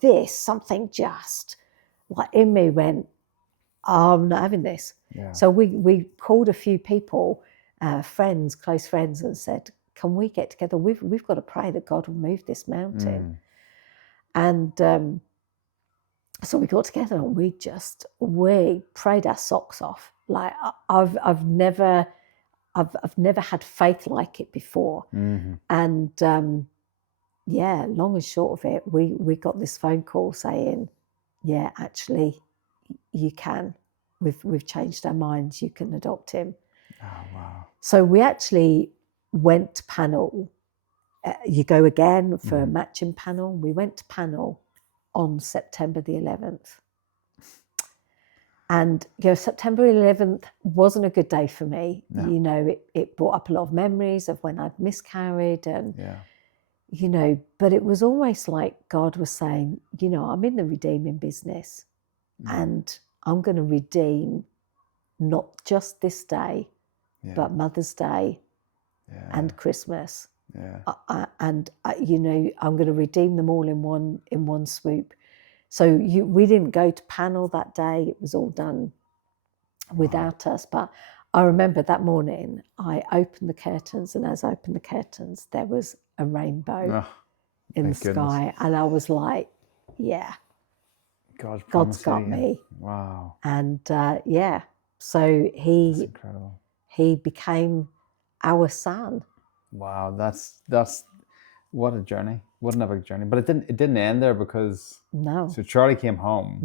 this, something just like in me went, oh, I'm not having this. Yeah. So we called a few people, friends, close friends, and said, can we get together? We've got to pray that God will move this mountain. And so we got together, and we prayed our socks off. Like I've never had faith like it before. And long and short of it, we got this phone call saying, yeah, actually, you can. We've changed our minds. You can adopt him. Oh wow! So we actually went to panel you go again for a matching panel. We went to panel on September the 11th. And September 11th wasn't a good day for me. No. It brought up a lot of memories of when I'd miscarried and, but it was almost like God was saying, I'm in the redeeming business and I'm going to redeem not just this day, but Mother's Day and Christmas. I'm going to redeem them all in one swoop. So we didn't go to panel that day. It was all done without us. But I remember that morning I opened the curtains, and as I opened the curtains, there was a rainbow in the sky. And I was like, God's got me. Wow. And so he became our son. Wow, that's what a journey. What an epic journey. But it didn't end there, because so Charlie came home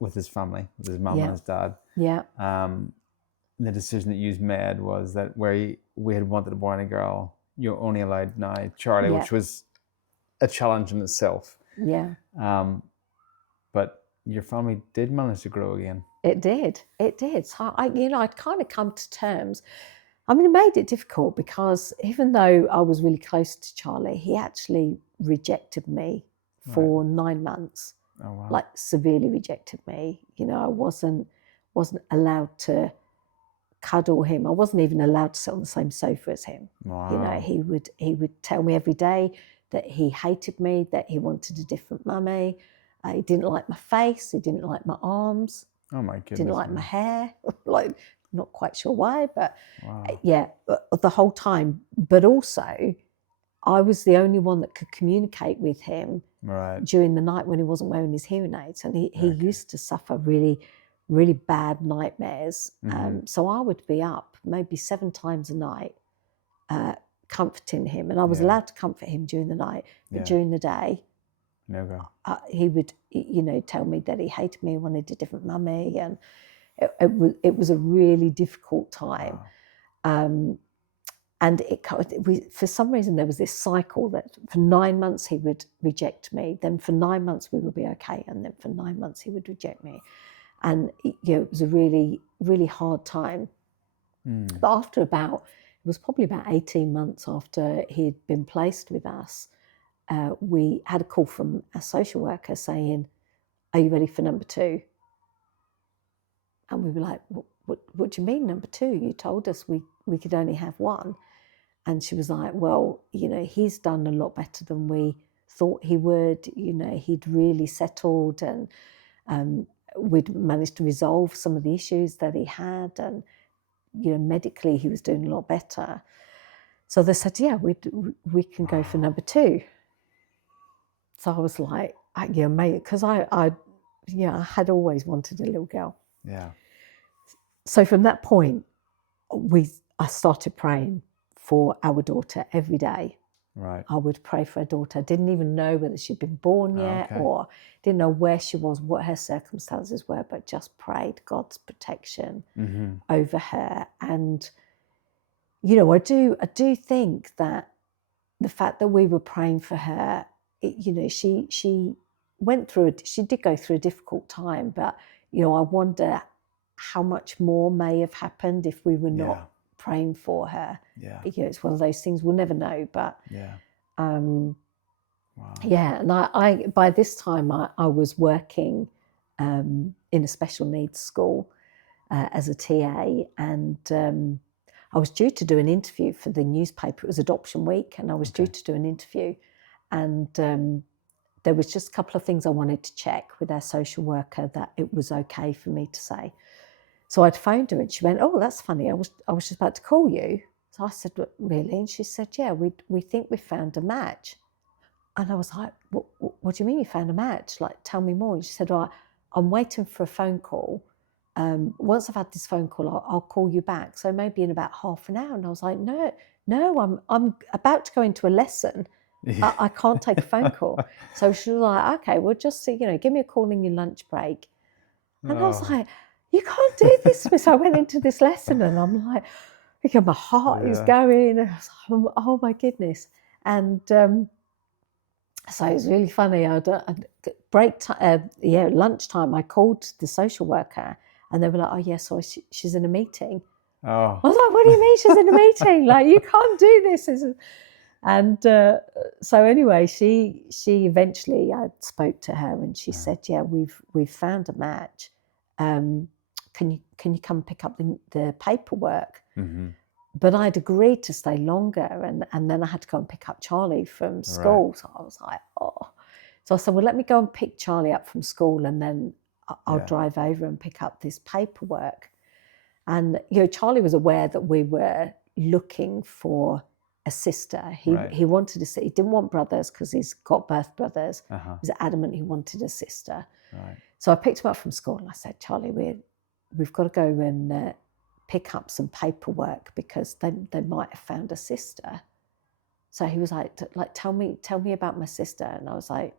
with his family, with his mum and his dad. The decision that you made was that where we had wanted a boy and a girl, you're only allowed now Charlie, which was a challenge in itself. But your family did manage to grow again. It did. So I'd kind of come to terms. I mean, it made it difficult because even though I was really close to Charlie, he actually rejected me for 9 months. Oh, wow. Like severely rejected me. I wasn't allowed to cuddle him. I wasn't even allowed to sit on the same sofa as him. Wow. He would tell me every day that he hated me, that he wanted a different mummy. He didn't like my face. He didn't like my arms. Oh my goodness. Didn't like my hair. Not quite sure why, but wow. The whole time. But also, I was the only one that could communicate with him during the night when he wasn't wearing his hearing aids. And he used to suffer really, really bad nightmares. So I would be up maybe 7 times a night comforting him. And I was allowed to comfort him during the night. But during the day, no go. He would, tell me that he hated me, wanted a different mummy. And it was a really difficult time. Wow. And for some reason, there was this cycle that for 9 months he would reject me. Then for 9 months we would be okay. And then for 9 months he would reject me. And, it was a really, really hard time. But it was probably about 18 months after he'd been placed with us, we had a call from a social worker saying, "Are you ready for number 2?" And we were like, what do you mean number 2? You told us we could only have 1. And she was like, well, he's done a lot better than we thought he would. He'd really settled, and we'd managed to resolve some of the issues that he had. And, medically he was doing a lot better. So they said, we can go for number 2. So I was like, mate, because I had always wanted a little girl. Yeah. So from that point, I started praying for our daughter every day. Right. I would pray for her daughter. I didn't even know whether she'd been born yet, or didn't know where she was, what her circumstances were, but just prayed God's protection over her. And, I do think that the fact that we were praying for her, she went through she did go through a difficult time, but, I wonder how much more may have happened if we were not praying for her. Yeah. It's one of those things we'll never know. But wow. And I by this time I was working in a special needs school as a TA, and I was due to do an interview for the newspaper. It was Adoption Week, and I was due to do an interview, and there was just a couple of things I wanted to check with our social worker that it was okay for me to say. So I'd phoned her and she went, "Oh, that's funny. I was just about to call you." So I said, "Really?" And she said, "Yeah, we think we found a match." And I was like, what do you mean you found a match? Like, tell me more. And she said, "Oh, I'm waiting for a phone call. Once I've had this phone call, I'll call you back. So maybe in about half an hour." And I was like, no, I'm about to go into a lesson. I can't take a phone call. So she was like, "Okay, well, just give me a call in your lunch break." And I was like, "You can't do this, miss." I went into this lesson and I'm like, my heart is going. And I was like, oh my goodness. And so it was really funny. Lunchtime, I called the social worker and they were like, oh yeah, so she's in a meeting. Oh. I was like, what do you mean she's in a meeting? Like, you can't do this. And so anyway, she eventually, I spoke to her and she said, yeah, we've found a match. Can you come pick up the paperwork? Mm-hmm. But I'd agreed to stay longer, and then I had to go and pick up Charlie from school. Right. So I was like, oh. So I said, well, let me go and pick Charlie up from school, and then I'll drive over and pick up this paperwork. And Charlie was aware that we were looking for a sister. He wanted a sister. He didn't want brothers because he's got birth brothers. He was adamant he wanted a sister. Right. So I picked him up from school and I said, Charlie, we've got to go and pick up some paperwork because they might have found a sister. So he was like, tell me about my sister. And I was like,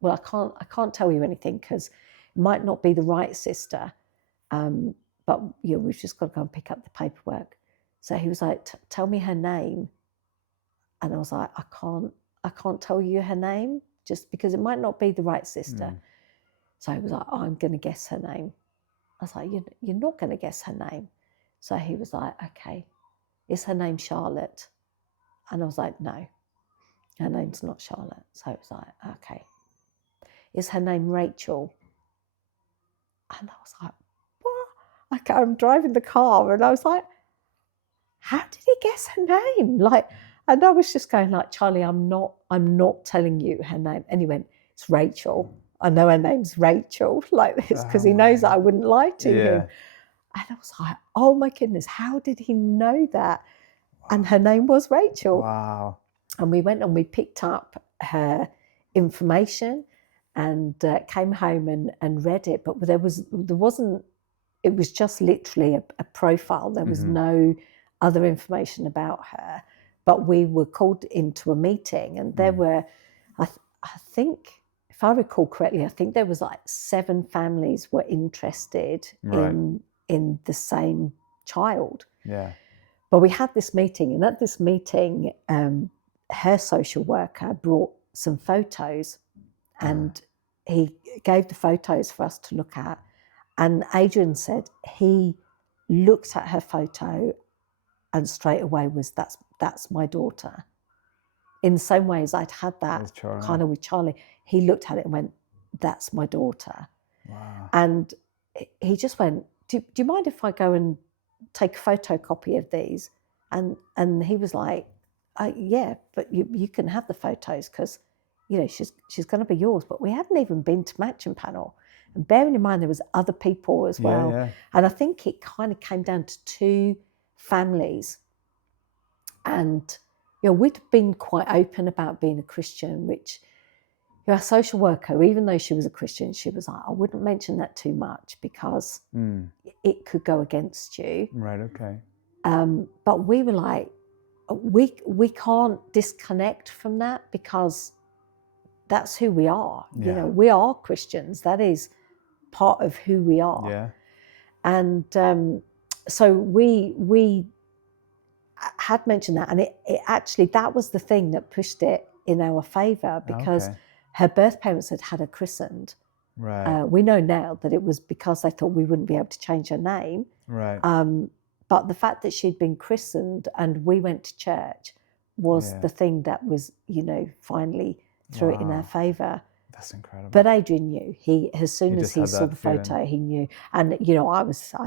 well, I can't tell you anything because it might not be the right sister. But we've just got to go and pick up the paperwork. So he was like, tell me her name. And I was like, I can't tell you her name just because it might not be the right sister. So he was like, oh, I'm going to guess her name. I was like, you're not going to guess her name. So he was like, okay, is her name Charlotte? And I was like, no, her name's not Charlotte. So it was like, okay. Is her name Rachel? And I was like, what? I'm driving the car and I was like, how did he guess her name? And I was just going like, Charlie, I'm not telling you her name. And he went, it's Rachel. I know her name's Rachel, like this, because he knows that I wouldn't lie to him. And I was like, oh my goodness, how did he know that? Wow. And her name was Rachel. Wow. And we went and we picked up her information and came home and read it. But there wasn't, it was just literally a profile. There was no other information about her. But we were called into a meeting and there were, I think, if I recall correctly, I think there was like 7 families were interested in the same child. Yeah. But we had this meeting, and at this meeting, her social worker brought some photos, and he gave the photos for us to look at. And Adrian said he looked at her photo, and straight away was that's my daughter. In the same way as I'd had that kind of with Charlie, he looked at it and went, that's my daughter. Wow. And he just went, do you mind if I go and take a photocopy of these? And he was like, yeah, but you can have the photos because, she's going to be yours. But we hadn't even been to matching panel. And bearing in mind there was other people as well. Yeah. And I think it kind of came down to 2 families. And we'd been quite open about being a Christian, which our social worker, even though she was a Christian, she was like, I wouldn't mention that too much because it could go against you. Right, okay. But we were like, we can't disconnect from that because that's who we are. Yeah. We are Christians. That is part of who we are. Yeah. And so we had mentioned that, and it actually, that was the thing that pushed it in our favour because her birth parents had her christened. Right. We know now that it was because they thought we wouldn't be able to change her name. Right. But the fact that she'd been christened and we went to church was the thing that was, finally threw it in our favour. That's incredible. But Adrian knew. As soon as he saw the photo, he knew. And I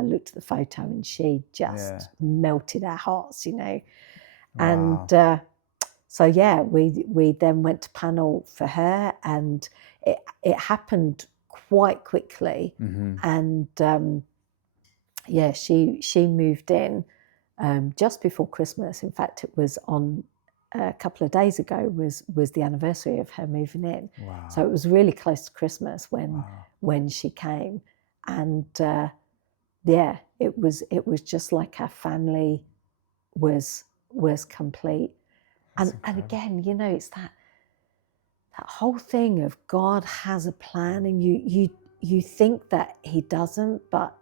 looked at the photo and she just melted our hearts, Wow. And so we then went to panel for her, and it happened quite quickly. Mm-hmm. And she moved in just before Christmas. In fact, it was on a couple of days ago was the anniversary of her moving in. Wow. So it was really close to Christmas when she came, and it was just like our family was complete. And again, it's that whole thing of God has a plan, and you think that He doesn't, but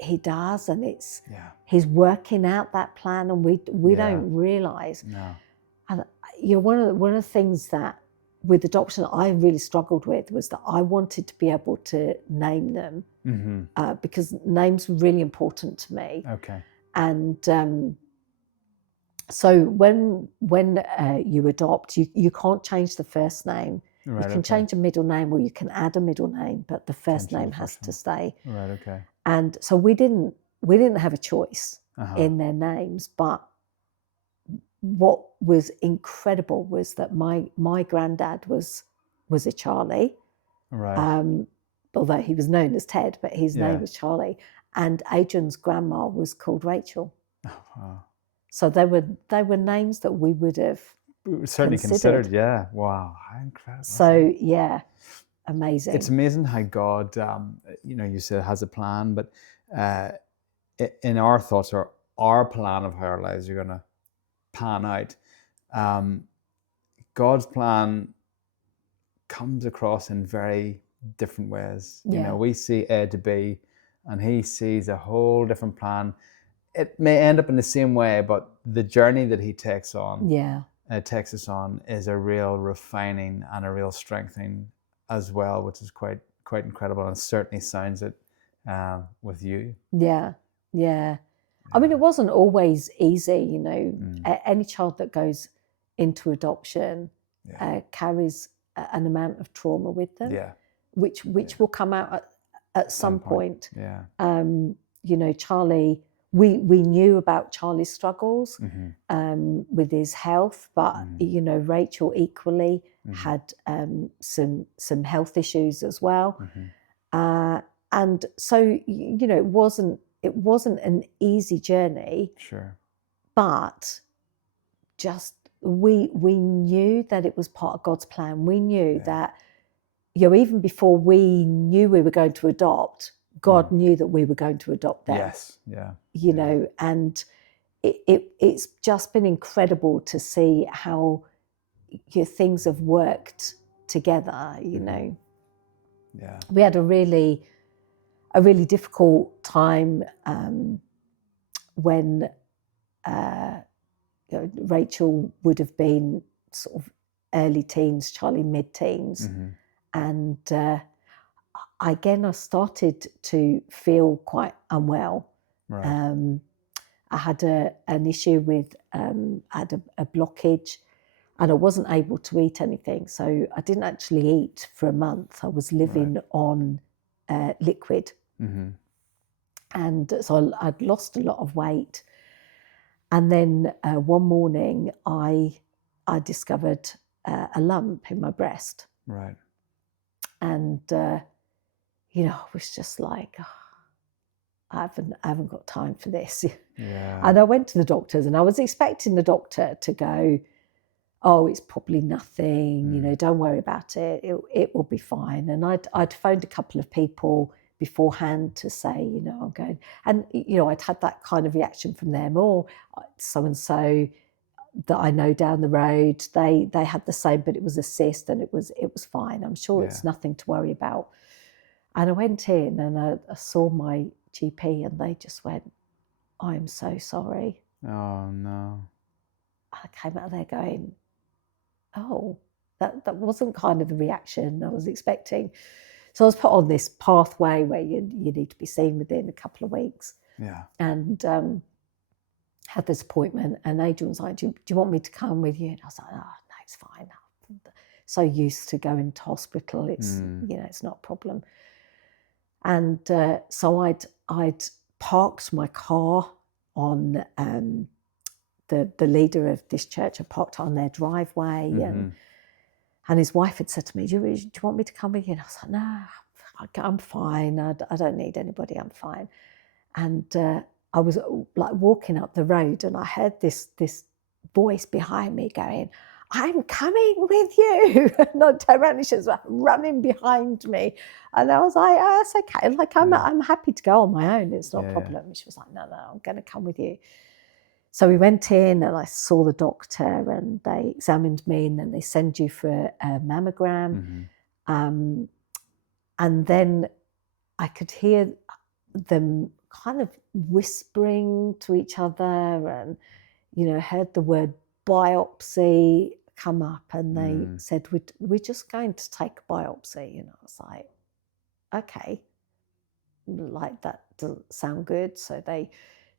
he does, and Yeah. he's working out that plan, and we Yeah. don't realise. No. And one of the things that with adoption I really struggled with was that I wanted to be able to name them, because names were really important to me. Okay. And so when you adopt, you can't change the first name. Right. You can change a middle name, or you can add a middle name, but the first name has to stay. Right. Okay. And so we didn't have a choice in their names. But what was incredible was that my granddad was a Charlie, Right. although he was known as Ted, but his Yeah. name was Charlie. And Adrian's grandma was called Rachel. Oh, wow. So they were names that we would have Certainly considered. Yeah. Wow. How incredible. So yeah, amazing. It's amazing how God, you said has a plan, but in our thoughts, or our plan of how our lives are going to pan out, God's plan comes across in very different ways. Yeah. We see A to B, and he sees a whole different plan. It may end up in the same way, but the journey that he takes on, takes us on, is a real refining and a real strengthening as well, which is quite incredible, and certainly sounds it with you. Yeah. I mean, it wasn't always easy, Any child that goes into adoption carries an amount of trauma with them, which will come out at some point. Yeah. Charlie, we knew about Charlie's struggles with his health, but Rachel equally had some health issues as well, and so it wasn't an easy journey. Sure. But just we knew that it was part of God's plan. We knew that even before we knew we were going to adopt, God knew that we were going to adopt them. Yes. Yeah. And it's just been incredible to see how things have worked together. Yeah. We had a really difficult time when Rachel would have been sort of early teens, Charlie mid-teens, and again I started to feel quite unwell. Right. I had an issue with I had a blockage, and I wasn't able to eat anything, so I didn't actually eat for a month. I was living on liquid. And so I'd lost a lot of weight. And then one morning I discovered a lump in my breast. Right. And, I was just like, I haven't got time for this. Yeah. And I went to the doctors, and I was expecting the doctor to go, oh, it's probably nothing, don't worry about it. It will be fine. And I'd phoned a couple of people beforehand to say, I'm going, and I'd had that kind of reaction from them, or so and so that I know down the road, they had the same, but it was a cyst, and it was fine. I'm sure it's nothing to worry about. And I went in and I saw my GP, and they just went, I'm so sorry. Oh no. I came out of there going, oh, that wasn't kind of the reaction I was expecting. So I was put on this pathway where you need to be seen within a couple of weeks. Yeah. And had this appointment, and Adrian was like, do you want me to come with you? And I was like, oh, no, it's fine. I'm so used to going to hospital. It's, it's not a problem. And so I'd parked my car on the leader of this church. I parked on their driveway, and his wife had said to me, do you want me to come with you? And I was like, no, I'm fine. I don't need anybody. I'm fine. And I was like walking up the road, and I heard this voice behind me going, I'm coming with you. And I turned around, and she was like running behind me. And I was like, oh, that's okay. Like, I'm happy to go on my own. It's not a problem. And she was like, no, I'm going to come with you. So we went in, and I saw the doctor, and they examined me, and then they send you for a mammogram. And then I could hear them kind of whispering to each other, and, you know, heard the word biopsy come up, and they said, we're just going to take a biopsy. And I was like, okay, like that doesn't sound good. So they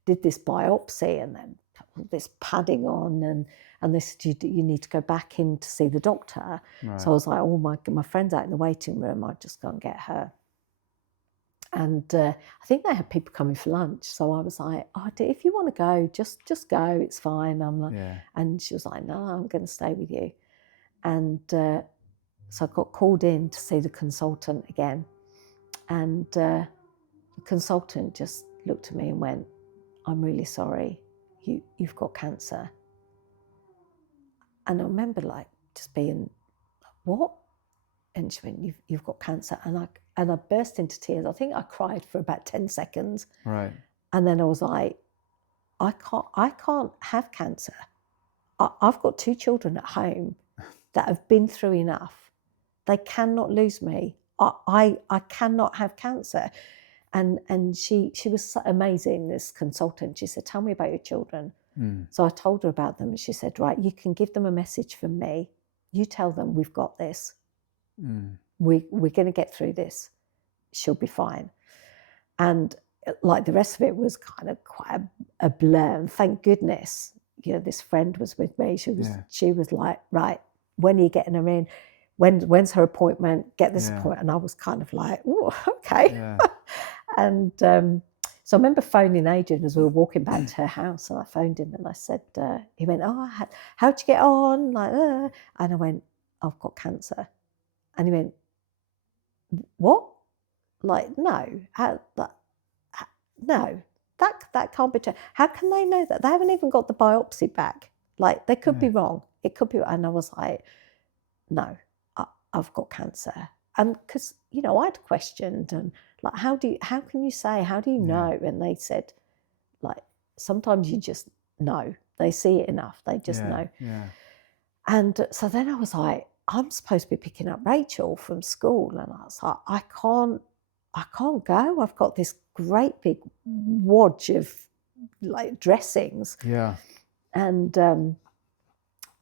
did this biopsy and then put all this padding on, and they said, you need to go back in to see the doctor. Right. So I was like, oh, my friend's out in the waiting room, I'll just go and get her. And I think they had people coming for lunch. So I was like, oh, if you want to go, just go, it's fine. I'm like, and she was like, no, I'm going to stay with you. And so I got called in to see the consultant again. And the consultant just looked at me and went, I'm really sorry, you've got cancer. And I remember like just being, what? And she went, you've got cancer. And I burst into tears. I think I cried for about 10 seconds. Right. And then I was like, I can't have cancer. I've got 2 children at home that have been through enough. They cannot lose me. I cannot have cancer. And she was so amazing, this consultant. She said, tell me about your children. So I told her about them, and she said, right, you can give them a message from me. You tell them we've got this. We're going to get through this. She'll be fine. And like the rest of it was kind of quite a blur. And thank goodness, you know, this friend was with me. She was like, right, when are you getting her in? When's her appointment? Get this appointment. And I was kind of like, oh, okay. Yeah. And so I remember phoning Adrian as we were walking back to her house, and I phoned him and I said, he went, oh, how'd you get on? Like, and I went, I've got cancer. And he went, what? Like, no, no, that can't be true. How can they know that? They haven't even got the biopsy back. Like, they could be wrong. It could be. And I was like, no, I've got cancer. And because, you know, I'd questioned, and like, how can you say, how do you know? And they said, like, sometimes you just know. They see it enough. They just know. Yeah. And so then I was like, I'm supposed to be picking up Rachel from school. And I was like, I can't go. I've got this great big wad of like dressings. Yeah. And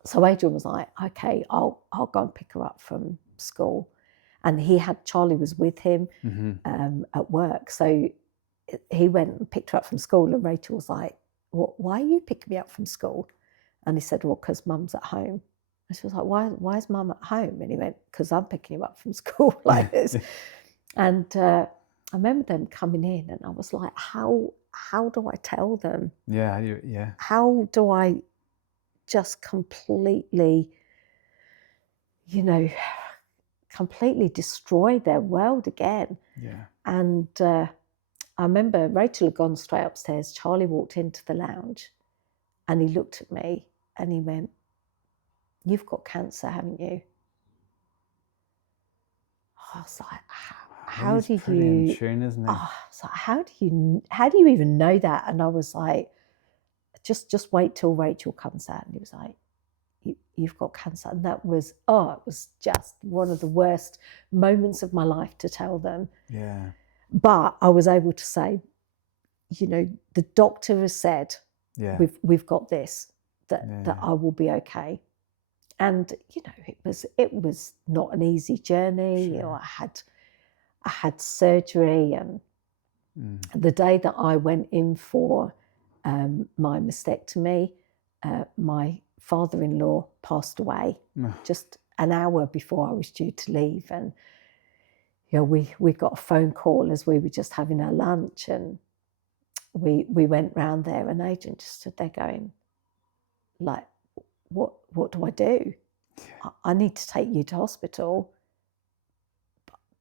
so Adrian was like, okay, I'll go and pick her up from school. And Charlie was with him at work. So he went and picked her up from school, and Rachel was like, why are you picking me up from school? And he said, well, because Mum's at home. And she was like, why is Mum at home? And he went, because I'm picking you up from school like this. And I remember them coming in, and I was like, how do I tell them? Yeah. How do I just completely, you know, completely destroy their world again? Yeah. And I remember Rachel had gone straight upstairs. Charlie walked into the lounge, and he looked at me and he went, you've got cancer, haven't you? I was like, how do you? In tune, isn't it? So how do you even know that? And I was like, just wait till Rachel comes out. And he was like, you've got cancer. And that was, it was just one of the worst moments of my life to tell them. Yeah. But I was able to say, you know, the doctor has said, we've got this, that I will be okay. And, you know, it was not an easy journey. Sure. You know, I had surgery, and the day that I went in for my mastectomy, my father-in-law passed away just an hour before I was due to leave. And, you know, we got a phone call as we were just having our lunch, and we went round there, and Adrian just stood there going, like, what do I do? I need to take you to hospital,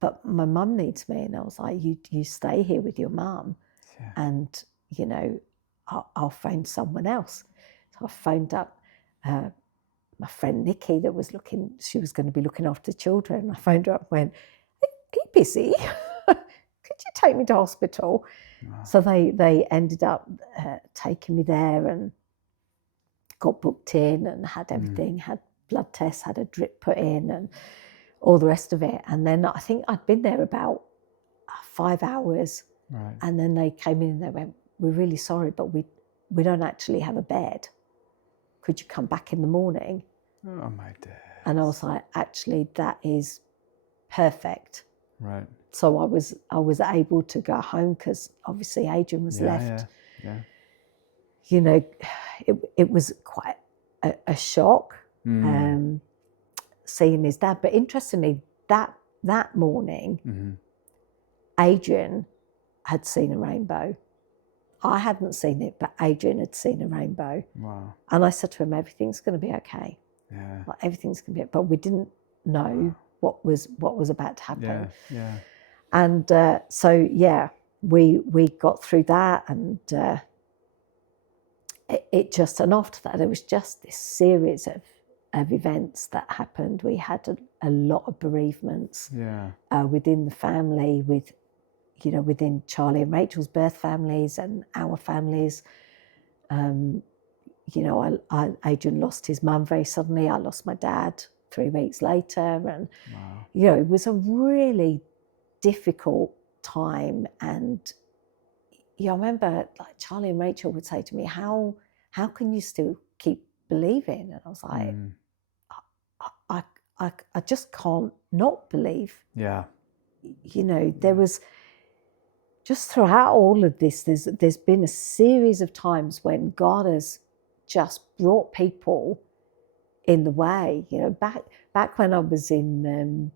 but my mum needs me. And I was like, you stay here with your mum, and, you know, I'll phone someone else. So I phoned up my friend Nikki she was going to be looking after children. I phoned her up and went, are you busy? Could you take me to hospital? Wow. So they ended up taking me there, and got booked in, and had everything, had blood tests, had a drip put in, and all the rest of it. And then I think I'd been there about 5 hours, Right. And then they came in and they went, we're really sorry, but we don't actually have a bed. Could you come back in the morning? Oh my days. And I was like, actually, that is perfect. Right. So I was able to go home because obviously Adrian was left. Yeah. You know, it was quite a shock seeing his dad. But interestingly, that morning, Adrian had seen a rainbow. I hadn't seen it, but Adrian had seen a rainbow. Wow. And I said to him, everything's going to be okay. Yeah. Like, everything's going to be, but we didn't know what was about to happen. Yeah. And so, yeah, we got through that, and it just, and after that, there was just this series of events that happened. We had a lot of bereavements within the family, within Charlie and Rachel's birth families and our families. Adrian lost his mum very suddenly. I lost my dad 3 weeks later. And, it was a really difficult time. And, I remember like Charlie and Rachel would say to me, how can you still keep believing? And I was like, I just can't not believe. Yeah. There was, just throughout all of this, there's been a series of times when God has just brought people in the way. Back when I was in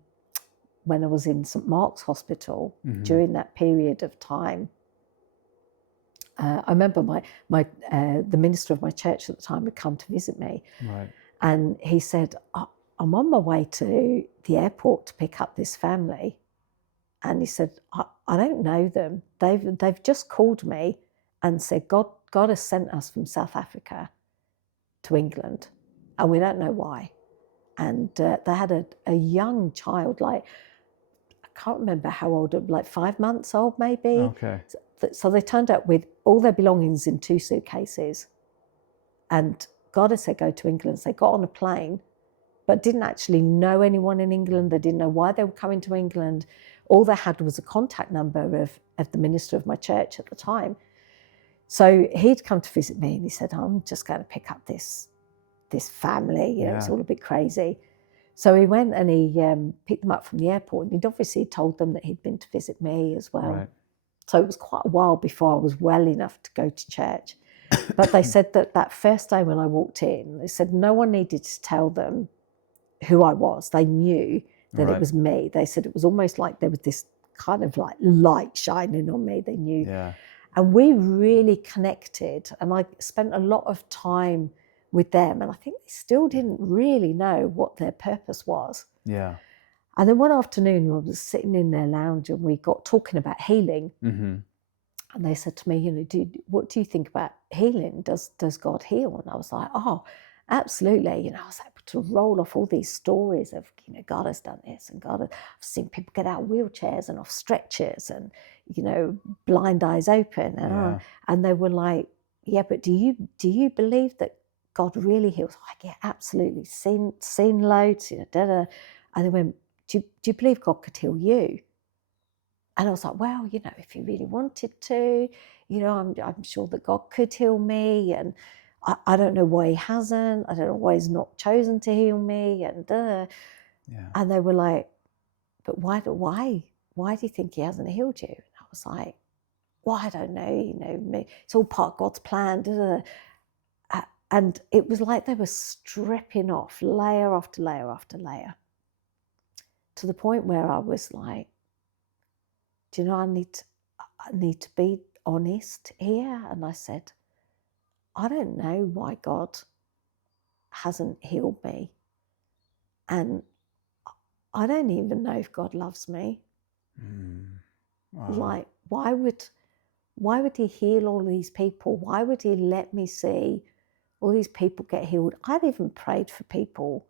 St Mark's Hospital, during that period of time, I remember the minister of my church at the time had come to visit me, and he said, "I'm on my way to the airport to pick up this family." And he said, I don't know them. They've just called me and said, God has sent us from South Africa to England, and we don't know why. And they had a young child, like, I can't remember how old, like 5 months old maybe. Okay. So they turned up with all their belongings in 2 suitcases. And God had said, go to England. So they got on a plane, but didn't actually know anyone in England. They didn't know why they were coming to England. All they had was a contact number of the minister of my church at the time. So he'd come to visit me, and he said, I'm just going to pick up this family. It's all a bit crazy. So he went and he picked them up from the airport, and he'd obviously told them that he'd been to visit me as well. Right. So it was quite a while before I was well enough to go to church. But they said that first day when I walked in, they said no one needed to tell them who I was. They knew that it was me. They said it was almost like there was this kind of like light shining on me. They knew. Yeah. And we really connected. And I spent a lot of time with them. And I think they still didn't really know what their purpose was. Yeah. And then one afternoon, I was sitting in their lounge, and we got talking about healing. And they said to me, what do you think about healing? Does God heal? And I was like, oh, absolutely. I was able to roll off all these stories of, God has done this, and I've seen people get out of wheelchairs and off stretchers, and, blind eyes open. And they were like, yeah, but do you believe that God really heals? Like, yeah, absolutely. Seen loads, And they went, do you believe God could heal you? And I was like, well, if he really wanted to, I'm sure that God could heal me, and I don't know why he hasn't. I don't know why he's not chosen to heal me. And and they were like, but why do you think he hasn't healed you? And I was like, well, I don't know. It's all part of God's plan. And it was like they were stripping off layer after layer after layer, to the point where I was like, I need to be honest here. And I said, I don't know why God hasn't healed me. And I don't even know if God loves me. Wow. Like, why would he heal all these people? Why would he let me see all these people get healed? I'd even prayed for people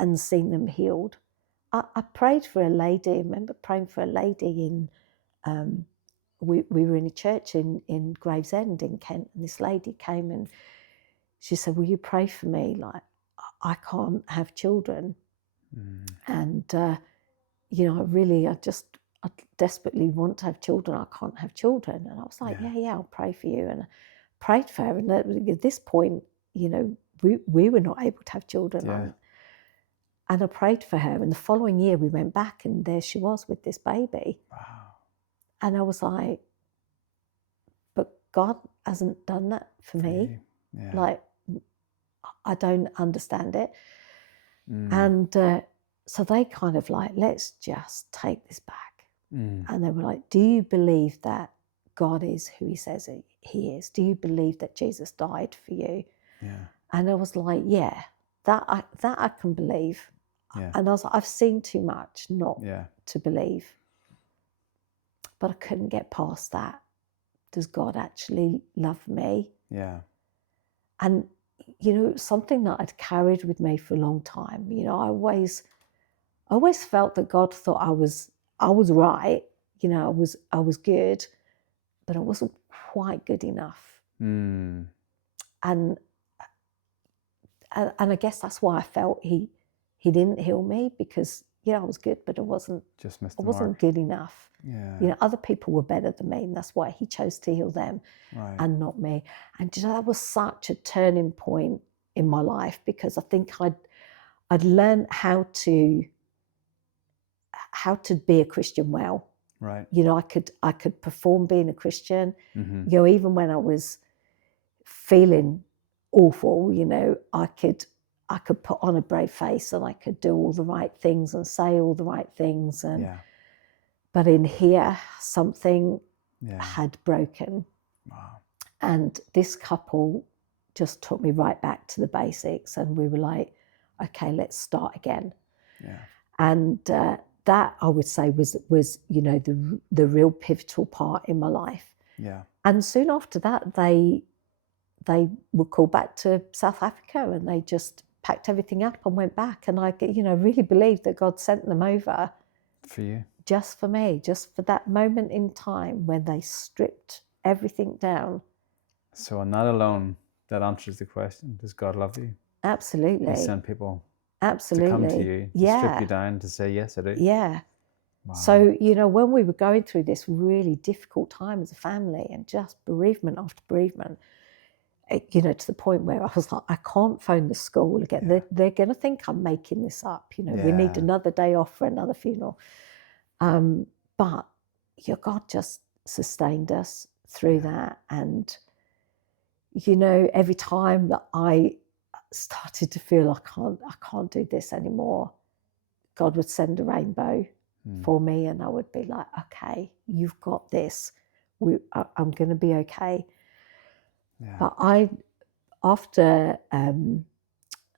and seen them healed. I prayed for a lady. I remember praying for a lady in, we were in a church in Gravesend in Kent, and this lady came and she said, will you pray for me? Like, I can't have children. And, I I desperately want to have children. I can't have children. And I was like, yeah, I'll pray for you. And I prayed for her. And at this point, you know, we were not able to have children. Yeah. And I prayed for her. And the following year we went back and there she was with this baby. Wow. And I was like, but God hasn't done that for me. Yeah. Like, I don't understand it. And so they kind of like, let's just take this back. And they were like, do you believe that God is who he says he is? Do you believe that Jesus died for you? Yeah. And I was like, yeah, that I can believe. Yeah. And I was like, I've seen too much not to believe. But I couldn't get past that. Does God actually love me? Yeah. And, you know, something that I'd carried with me for a long time. You know, I always felt that God thought I was right. You know, I was good, but I wasn't quite good enough. And I guess that's why I felt he didn't heal me, because I was good, but I wasn't good enough. Yeah. You know, other people were better than me, and that's why he chose to heal them and not me. And you know, that was such a turning point in my life, because I think I'd learned how to be a Christian well. Right. You know, I could perform being a Christian. Mm-hmm. You know, even when I was feeling awful, you know, I could put on a brave face and I could do all the right things and say all the right things. And but in here, something had broken. Wow. And this couple just took me right back to the basics, and we were like, okay, let's start again. Yeah. And that, I would say, was you know, the real pivotal part in my life. Yeah. And soon after that, they were called back to South Africa, and they just packed everything up and went back. And I, you know, really believed that God sent them over for you, just for me, just for that moment in time when they stripped everything down. So not alone, that answers the question: does God love you? Absolutely. He sent people. Absolutely. To come to you, to strip you down, to say, yes, I do. Yeah. Wow. So, you know, when we were going through this really difficult time as a family, and just bereavement after bereavement, you know, to the point where I was like, I can't phone the school again. Yeah. They're going to think I'm making this up. You know, we need another day off for another funeral. But your God just sustained us through that. And, you know, every time that I started to feel I can't do this anymore, God would send a rainbow for me, and I would be like, okay, you've got this. I'm going to be okay. Yeah. But after I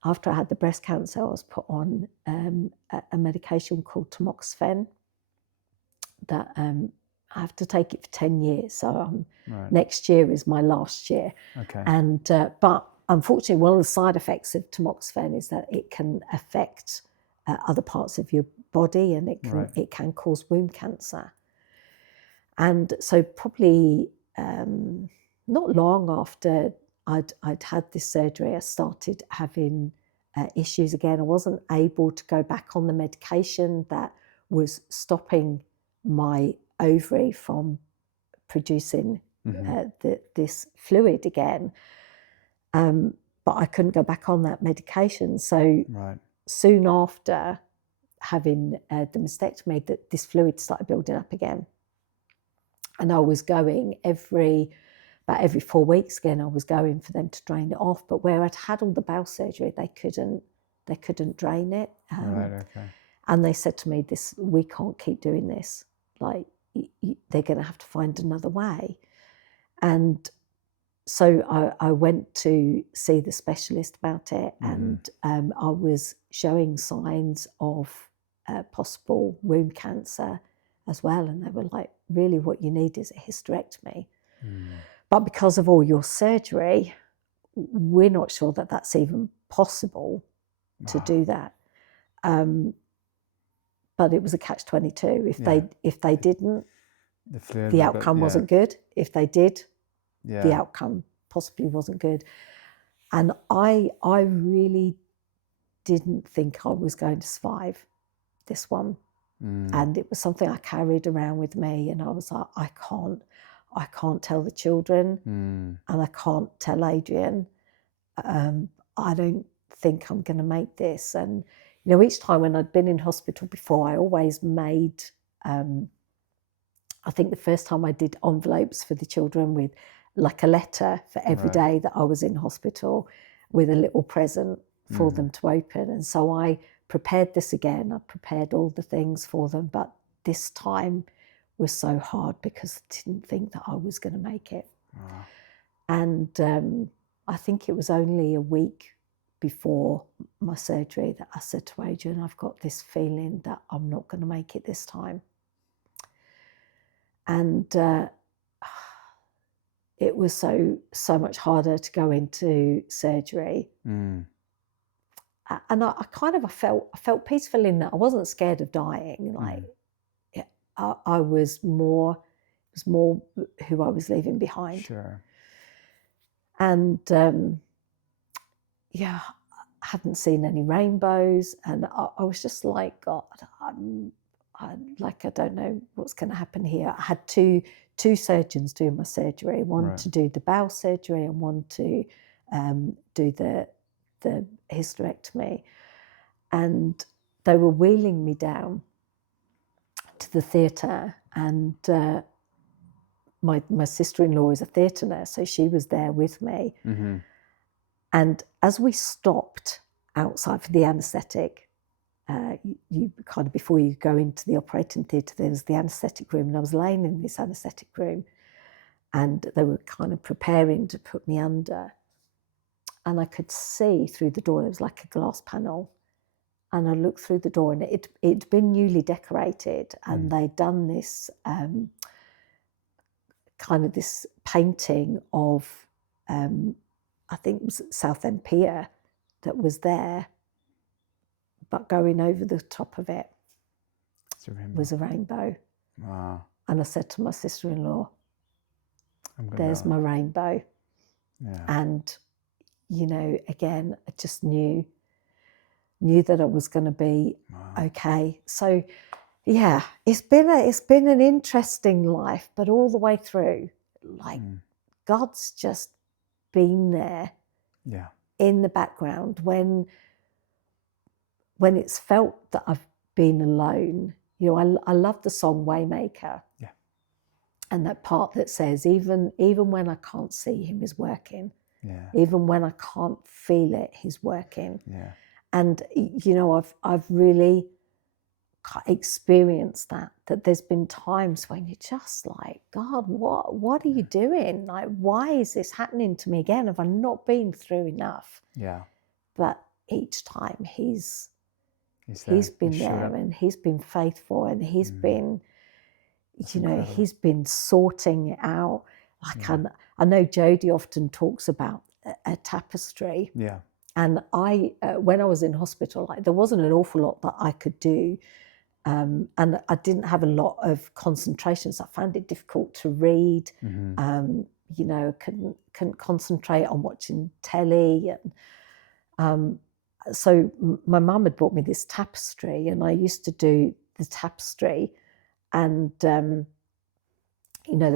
had the breast cancer, I was put on a medication called tamoxifen that I have to take it for 10 years. So next year is my last year. Okay. And but unfortunately, one of the side effects of tamoxifen is that it can affect other parts of your body, and it can cause womb cancer. And so probably not long after I'd had this surgery, I started having issues again. I wasn't able to go back on the medication that was stopping my ovary from producing this fluid again. But I couldn't go back on that medication. So soon after having the mastectomy, that this fluid started building up again. And I was going about every 4 weeks again, I was going for them to drain it off. But where I'd had all the bowel surgery, they couldn't drain it. And they said to me, we can't keep doing this. Like, they're going to have to find another way. And so I went to see the specialist about it, and I was showing signs of possible womb cancer as well. And they were like, really, what you need is a hysterectomy. But because of all your surgery, we're not sure that that's even possible to do that. But it was a catch-22. If they didn't, the outcome wasn't good. If they did, the outcome possibly wasn't good. And I really didn't think I was going to survive this one. And it was something I carried around with me, and I was like, I can't tell the children, and I can't tell Adrian. I don't think I'm going to make this. And each time when I'd been in hospital before, I always made. I think the first time I did envelopes for the children with like a letter for every day that I was in hospital, with a little present for them to open. And so I prepared this again. I prepared all the things for them, but this time was so hard because I didn't think that I was going to make it. Wow. And I think it was only a week before my surgery that I said to Adrian, I've got this feeling that I'm not going to make it this time. And it was so much harder to go into surgery. And I felt peaceful in that. I wasn't scared of dying. Like I was more, it was more who I was leaving behind. Sure. And I hadn't seen any rainbows, and I was just like, God, I don't know what's going to happen here. I had two surgeons doing my surgery, one to do the bowel surgery and one to do the hysterectomy. And they were wheeling me down to the theatre, and my sister-in-law is a theatre nurse, so she was there with me. And as we stopped outside for the anaesthetic, you kind of, before you go into the operating theatre, there's the anaesthetic room, and I was laying in this anaesthetic room, and they were kind of preparing to put me under, and I could see through the door, there was like a glass panel, and I looked through the door, and it'd been newly decorated, and they'd done this kind of this painting of I think it was Southend Pier that was there, but going over the top of it was a rainbow. Wow. And I said to my sister-in-law, there's my rainbow. Yeah. And, again, I just knew that I was going to be okay. So, yeah, it's been an interesting life, but all the way through, like, God's just been there in the background when it's felt that I've been alone. I love the song Waymaker. Yeah. And that part that says, even when I can't see him, he's working. Yeah. Even when I can't feel it, he's working. Yeah. And I've really experienced that there's been times when you're just like, God, what are you doing? Like, why is this happening to me again? Have I not been through enough? Yeah. But each time he's been there, and he's been faithful, and he's been, he's been sorting it out. Like, I know Jodie often talks about a tapestry. Yeah. And when I was in hospital, like, there wasn't an awful lot that I could do. And I didn't have a lot of concentration, so I found it difficult to read. Couldn't concentrate on watching telly. And so my mum had bought me this tapestry, and I used to do the tapestry. And, the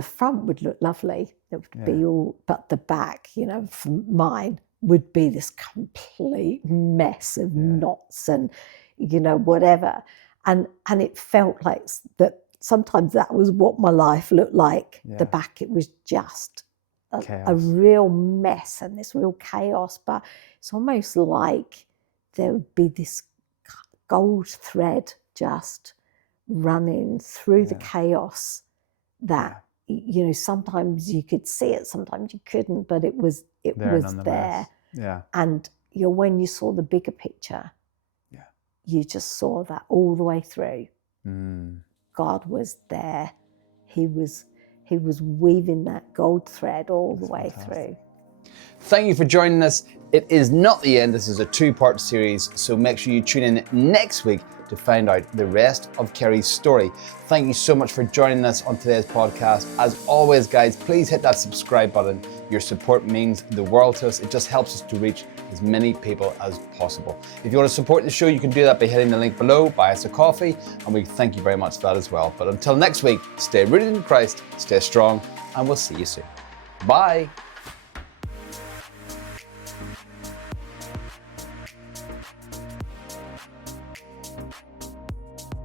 front would look lovely. It would be all, but the back, for mine, would be this complete mess of knots and, whatever. And it felt like that sometimes that was what my life looked like. Yeah. The back, it was just a real mess and this real chaos. But it's almost like there would be this gold thread just running through the chaos that, sometimes you could see it, sometimes you couldn't, but it was there. Yeah. And when you saw the bigger picture, you just saw that all the way through. God was there. He was weaving that gold thread all the way through. Thank you for joining us. It is not the end. This is a 2-part series, so make sure you tune in next week to find out the rest of Kerri's story. Thank you so much for joining us on today's podcast. As always, guys, please hit that subscribe button. Your support means the world to us. It just helps us to reach as many people as possible. If you want to support the show, you can do that by hitting the link below, buy us a coffee, and we thank you very much for that as well. But until next week, stay rooted in Christ, stay strong, and we'll see you soon. Bye.